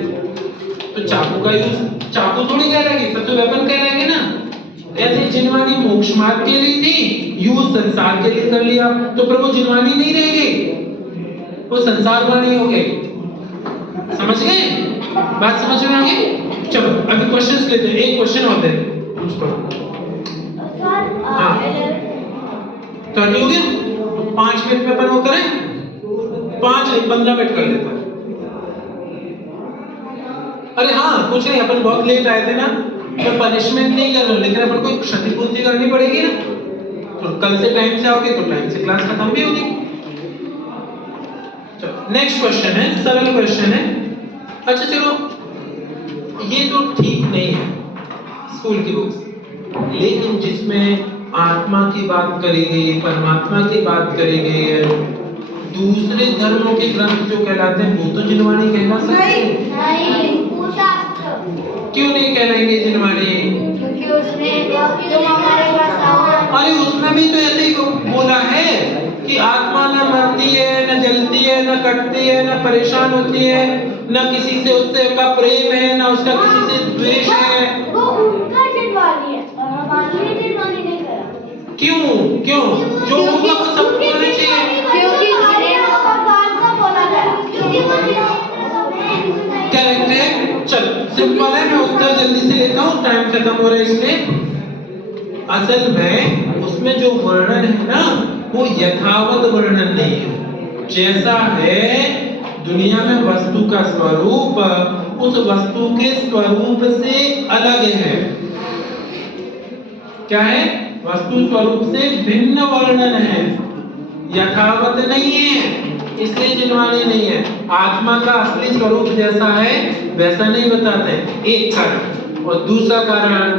तो चाकू का यूज, चाकू थोड़ी कहलाएगी, फिर तो वेपन कहलाएंगे ना। ऐसे जिनवानी मोक्ष मार्ग के लिए थी, यूज संसार के लिए कर लिया तो फिर वो जिनवानी नहीं रहेगी, वो संसार वाणी हो गई। समझ गए? बात समझ में आ गई? चलो अभी क्वेश्चंस लेते हैं, एक क्वेश्चन और देते हैं, पूछ पढ़ो। हाँ, तो हो गया 5 मिनट में अपन वो करें, 5 नहीं 15 मिनट कर लेते हैं। अरे हाँ, कुछ नहीं, अपन बहुत लेट आए थे ना, तो पनिशमेंट नहीं कर रहा, लेकिन अपन को क्षतिपूर्ति करनी पड़ेगी ना। तो कल से टाइम से आओगे तो टाइम से क्लास खत्म भी होगी। चलो नेक्स्ट क्वेश्चन है, सरल क्वेश्चन है। अच्छा चलो, ये तो ठीक नहीं है स्कूल की बुक्स, लेकिन जिसमें आत्मा की बात करी गई, परमात्मा की बात करी गई है, दूसरे धर्मों के ग्रंथ जो कहलाते हैं वो तो जिनवानी कहला सकते हैं? क्यों नहीं कहलाएंगे जिनवानी? क्योंकि उसमें जो हमारे पास अरे उसमें भी तो ऐसे ही बोला कटती है, ना परेशान होती है, ना किसी से उससे का प्रेम है, ना उसका किसी से द्वेष है। वो उनका जितवानी है और हमारी जितवानी नहीं करा। क्यों क्यों? जो होगा वो सबको होना चाहिए। क्योंकि भगवान का बोला गया, क्योंकि वो करेक्ट है। चलो सिंपल है, मैं उत्तर जल्दी से लेता हूँ, टाइम खत्म हो रहा है इसमें। असल में उसमें जो वर्णन है ना, वो यथावत वर्णन नहीं है। जैसा है दुनिया में वस्तु का स्वरूप, उस वस्तु के स्वरूप से अलग है। क्या है? वस्तु स्वरूप से भिन्न वर्णन है, यथावत नहीं है, इसलिए जिनवानी नहीं है। आत्मा का असली स्वरूप जैसा है वैसा नहीं बताते, एक कारण। और दूसरा कारण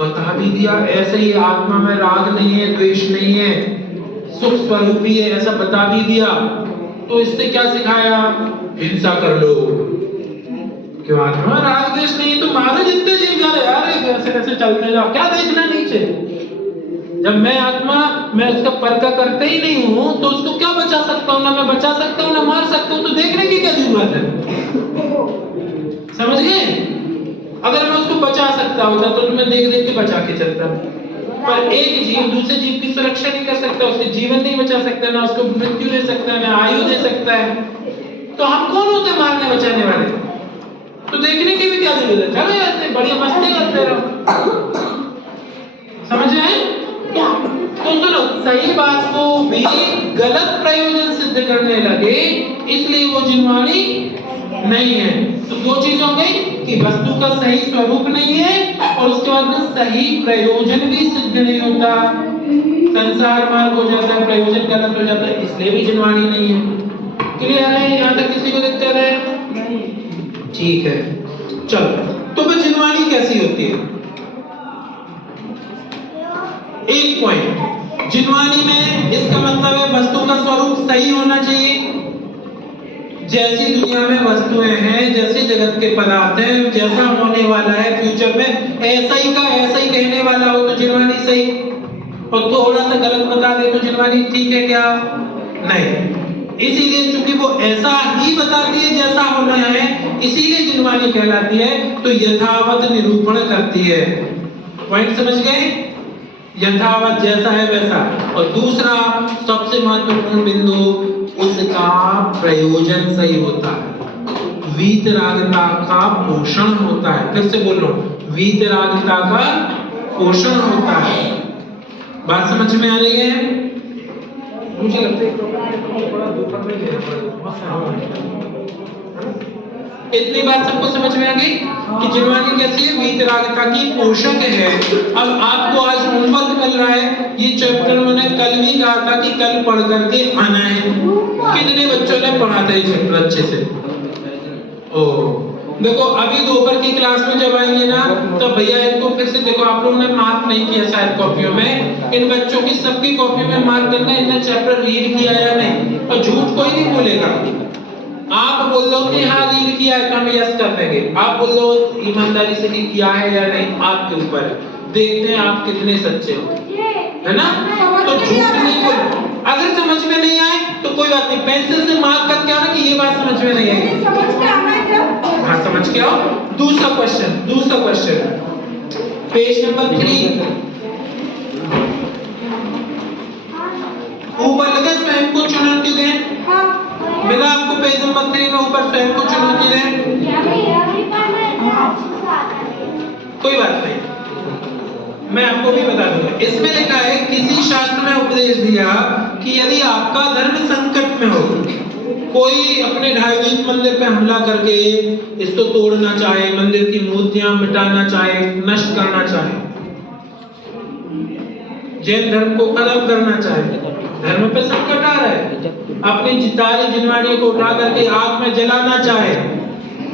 बता भी दिया, ऐसे ही आत्मा में राग नहीं है, द्वेष नहीं है, सुख स्वरूपी है, ऐसा बता भी दिया। तो इससे क्या सिखाया? हिंसा कर लो। क्यों? आत्मा में राग द्वेष नहीं है तो मारो जितने जीव जा रहे यार, ऐसे कैसे चलते जाओ, क्या देखना नीचे? जब मैं आत्मा, मैं उसका परका करते ही नहीं हूं तो उसको क्या बचा सकता हूं? ना मैं बचा सकता हूं ना मार सकता हूं, तो देखने की क्या जरूरत है? समझ गए? अगर मैं उसको बचा सकता होता तो मैं देख देख के बचा के चलता, पर एक जीव दूसरे जीव की सुरक्षा नहीं कर सकता, उसके जीवन नहीं बचा सकता, ना उसको मृत्यु दे सकता है, ना आयु दे सकता है, तो हम कौन होते मारने बचाने वाले? तो देखने की भी क्या जरूरत है? चलो ऐसे बढ़िया मस्ती करते रहो। समझ रहे हैं? तो सुनो, सही बात को भी गलत प्रयोजन सिद्ध करने लगे, इसलिए वो जिनवानी नहीं है। तो दो चीज हो गई कि वस्तु का सही स्वरूप नहीं है, और उसके बाद में सही प्रयोजन भी सिद्ध नहीं होता, संसार मार्ग हो जाता है, प्रयोजन गलत हो जाता है, इसलिए भी जिनवानी नहीं है। क्लियर है? यहाँ तक किसी को दिक्कत है? ठीक है, चलो। तो वह जिनवानी कैसी होती है? एक पॉइंट, जिनवानी में इसका मतलब है वस्तु का स्वरूप सही होना चाहिए। जैसी दुनिया में वस्तुएं हैं, जैसे जगत के पदार्थ हैं, जैसा होने वाला है फ्यूचर में, ऐसा ही का ऐसा ही कहने वाला हो तो जिनवानी सही, और थोड़ा सा गलत बता दे तो जिनवानी ठीक है क्या? नहीं। इसीलिए चूंकि वो ऐसा ही बताती है जैसा होना है, इसीलिए जिनवानी कहलाती है। तो यथावत निरूपण करती है। पॉइंट समझ गए? यथावत जैसा है वैसा। और दूसरा सबसे महत्वपूर्ण बिंदु, उसका प्रयोजन सही होता है, वीतरागता का पोषण होता है। फिर से बोल रहा हूं, वीतरागता का पोषण होता है। बात समझ में आ रही है? मुझे लगता है इतनी बात सबको समझ में आ गई कि जिनवानी कैसी है? वीतरागता की पोषक है। अब आपको आज होमवर्क मिल रहा है, ये चैप्टर मैंने कल भी कहा था कि कल पढ़ करके आना है। कितने बच्चों ने पढ़ा था ये चैप्टर अच्छे से? देखो अभी दोपहर की क्लास में जब आएंगे ना, तो भैया इनको फिर से देखो, आप लोगों ने मार्क नहीं किया शायद कॉपियों में, इन बच्चों की सबकी कॉपी में मार्क करना इन्हें चैप्टर रीड किया या नहीं। और झूठ कोई नहीं बोलेगा। आप बोल दो कि हाँ रीड किया है तो हम यस कर देंगे, आप बोल दो ईमानदारी से कि किया है या नहीं, आपके ऊपर है। देखते हैं आप कितने सच्चे हो, है ना? तो झूठ नहीं बोलो। अगर समझ में नहीं आए तो कोई बात नहीं, पेंसिल से मार्क करके आना कि ये बात समझ में नहीं आई। हाँ समझ के आओ। दूसरा क्वेश्चन पेज नंबर 3 ऊपर लगे स्वयं को चुनौती दें। मिला आपको पेज नंबर 3 में ऊपर स्वयं को चुनौती दें। कोई बात नहीं, मैं आपको भी बता दूंगा। इसमें लिखा है किसी शास्त्र में उपदेश दिया कि यदि आपका धर्म संकट में हो, कोई अपने ढाईवीं मंदिर पे हमला करके इसको तोड़ना चाहे, मंदिर की मूर्तियां मिटाना चाहे, नष्ट करना चाहे, जैन धर्म को खत्म करना चाहे, धर्म पे संकट आ रहा है, अपनी जितारी जिनवानी को उठा करके आग में जलाना चाहे,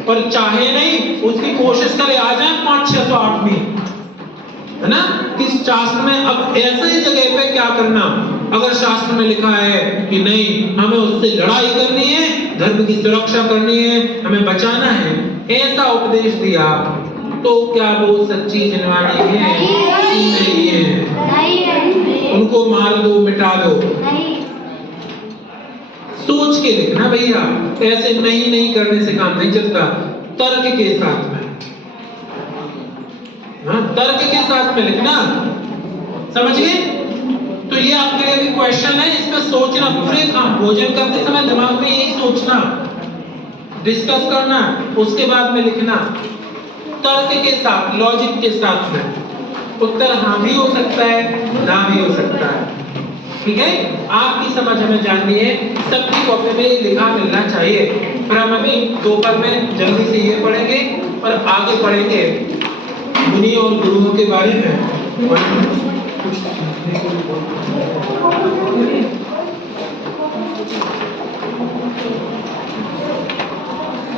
पर चाहे नहीं, उसकी कोशिश करे, आ जाए 500-600 आदमी, है ना? किस शास्त्र में अब ऐसे जगह पे क्या करना? अगर शास्त्र में लिखा है कि नहीं हमें उससे लड़ाई करनी है, धर्म की सुरक्षा करनी है, हमें बचाना है, ऐसा उपदेश दिया, तो क्या वो सच्ची जिनवानी है? नहीं है। उनको मार दो, मिटा दो। सोच के लिखना भैया, ऐसे नहीं करने से काम नहीं चलता। तर्क के साथ में, हाँ, तर्क के साथ में लिखना, समझ गए? तो ये आपके लिए भी क्वेश्चन है, इसमें सोचना पूरे काम, भोजन करते समय दिमाग में यही सोचना, डिस्कस करना, उसके बाद में लिखना, तर्क के साथ, लॉजिक के साथ में। उत्तर हाँ भी हो सकता है, ना भी हो सकता है, ठीक है? आपकी समझ हमें जाननी है, सबकी कॉपी में ये लिखा मिलना चाहिए। पर हम अभी दोपहर में जल्दी से ये पढ़ेंगे और आगे पढ़ेंगे मुनि और गुरुओं के बारे में।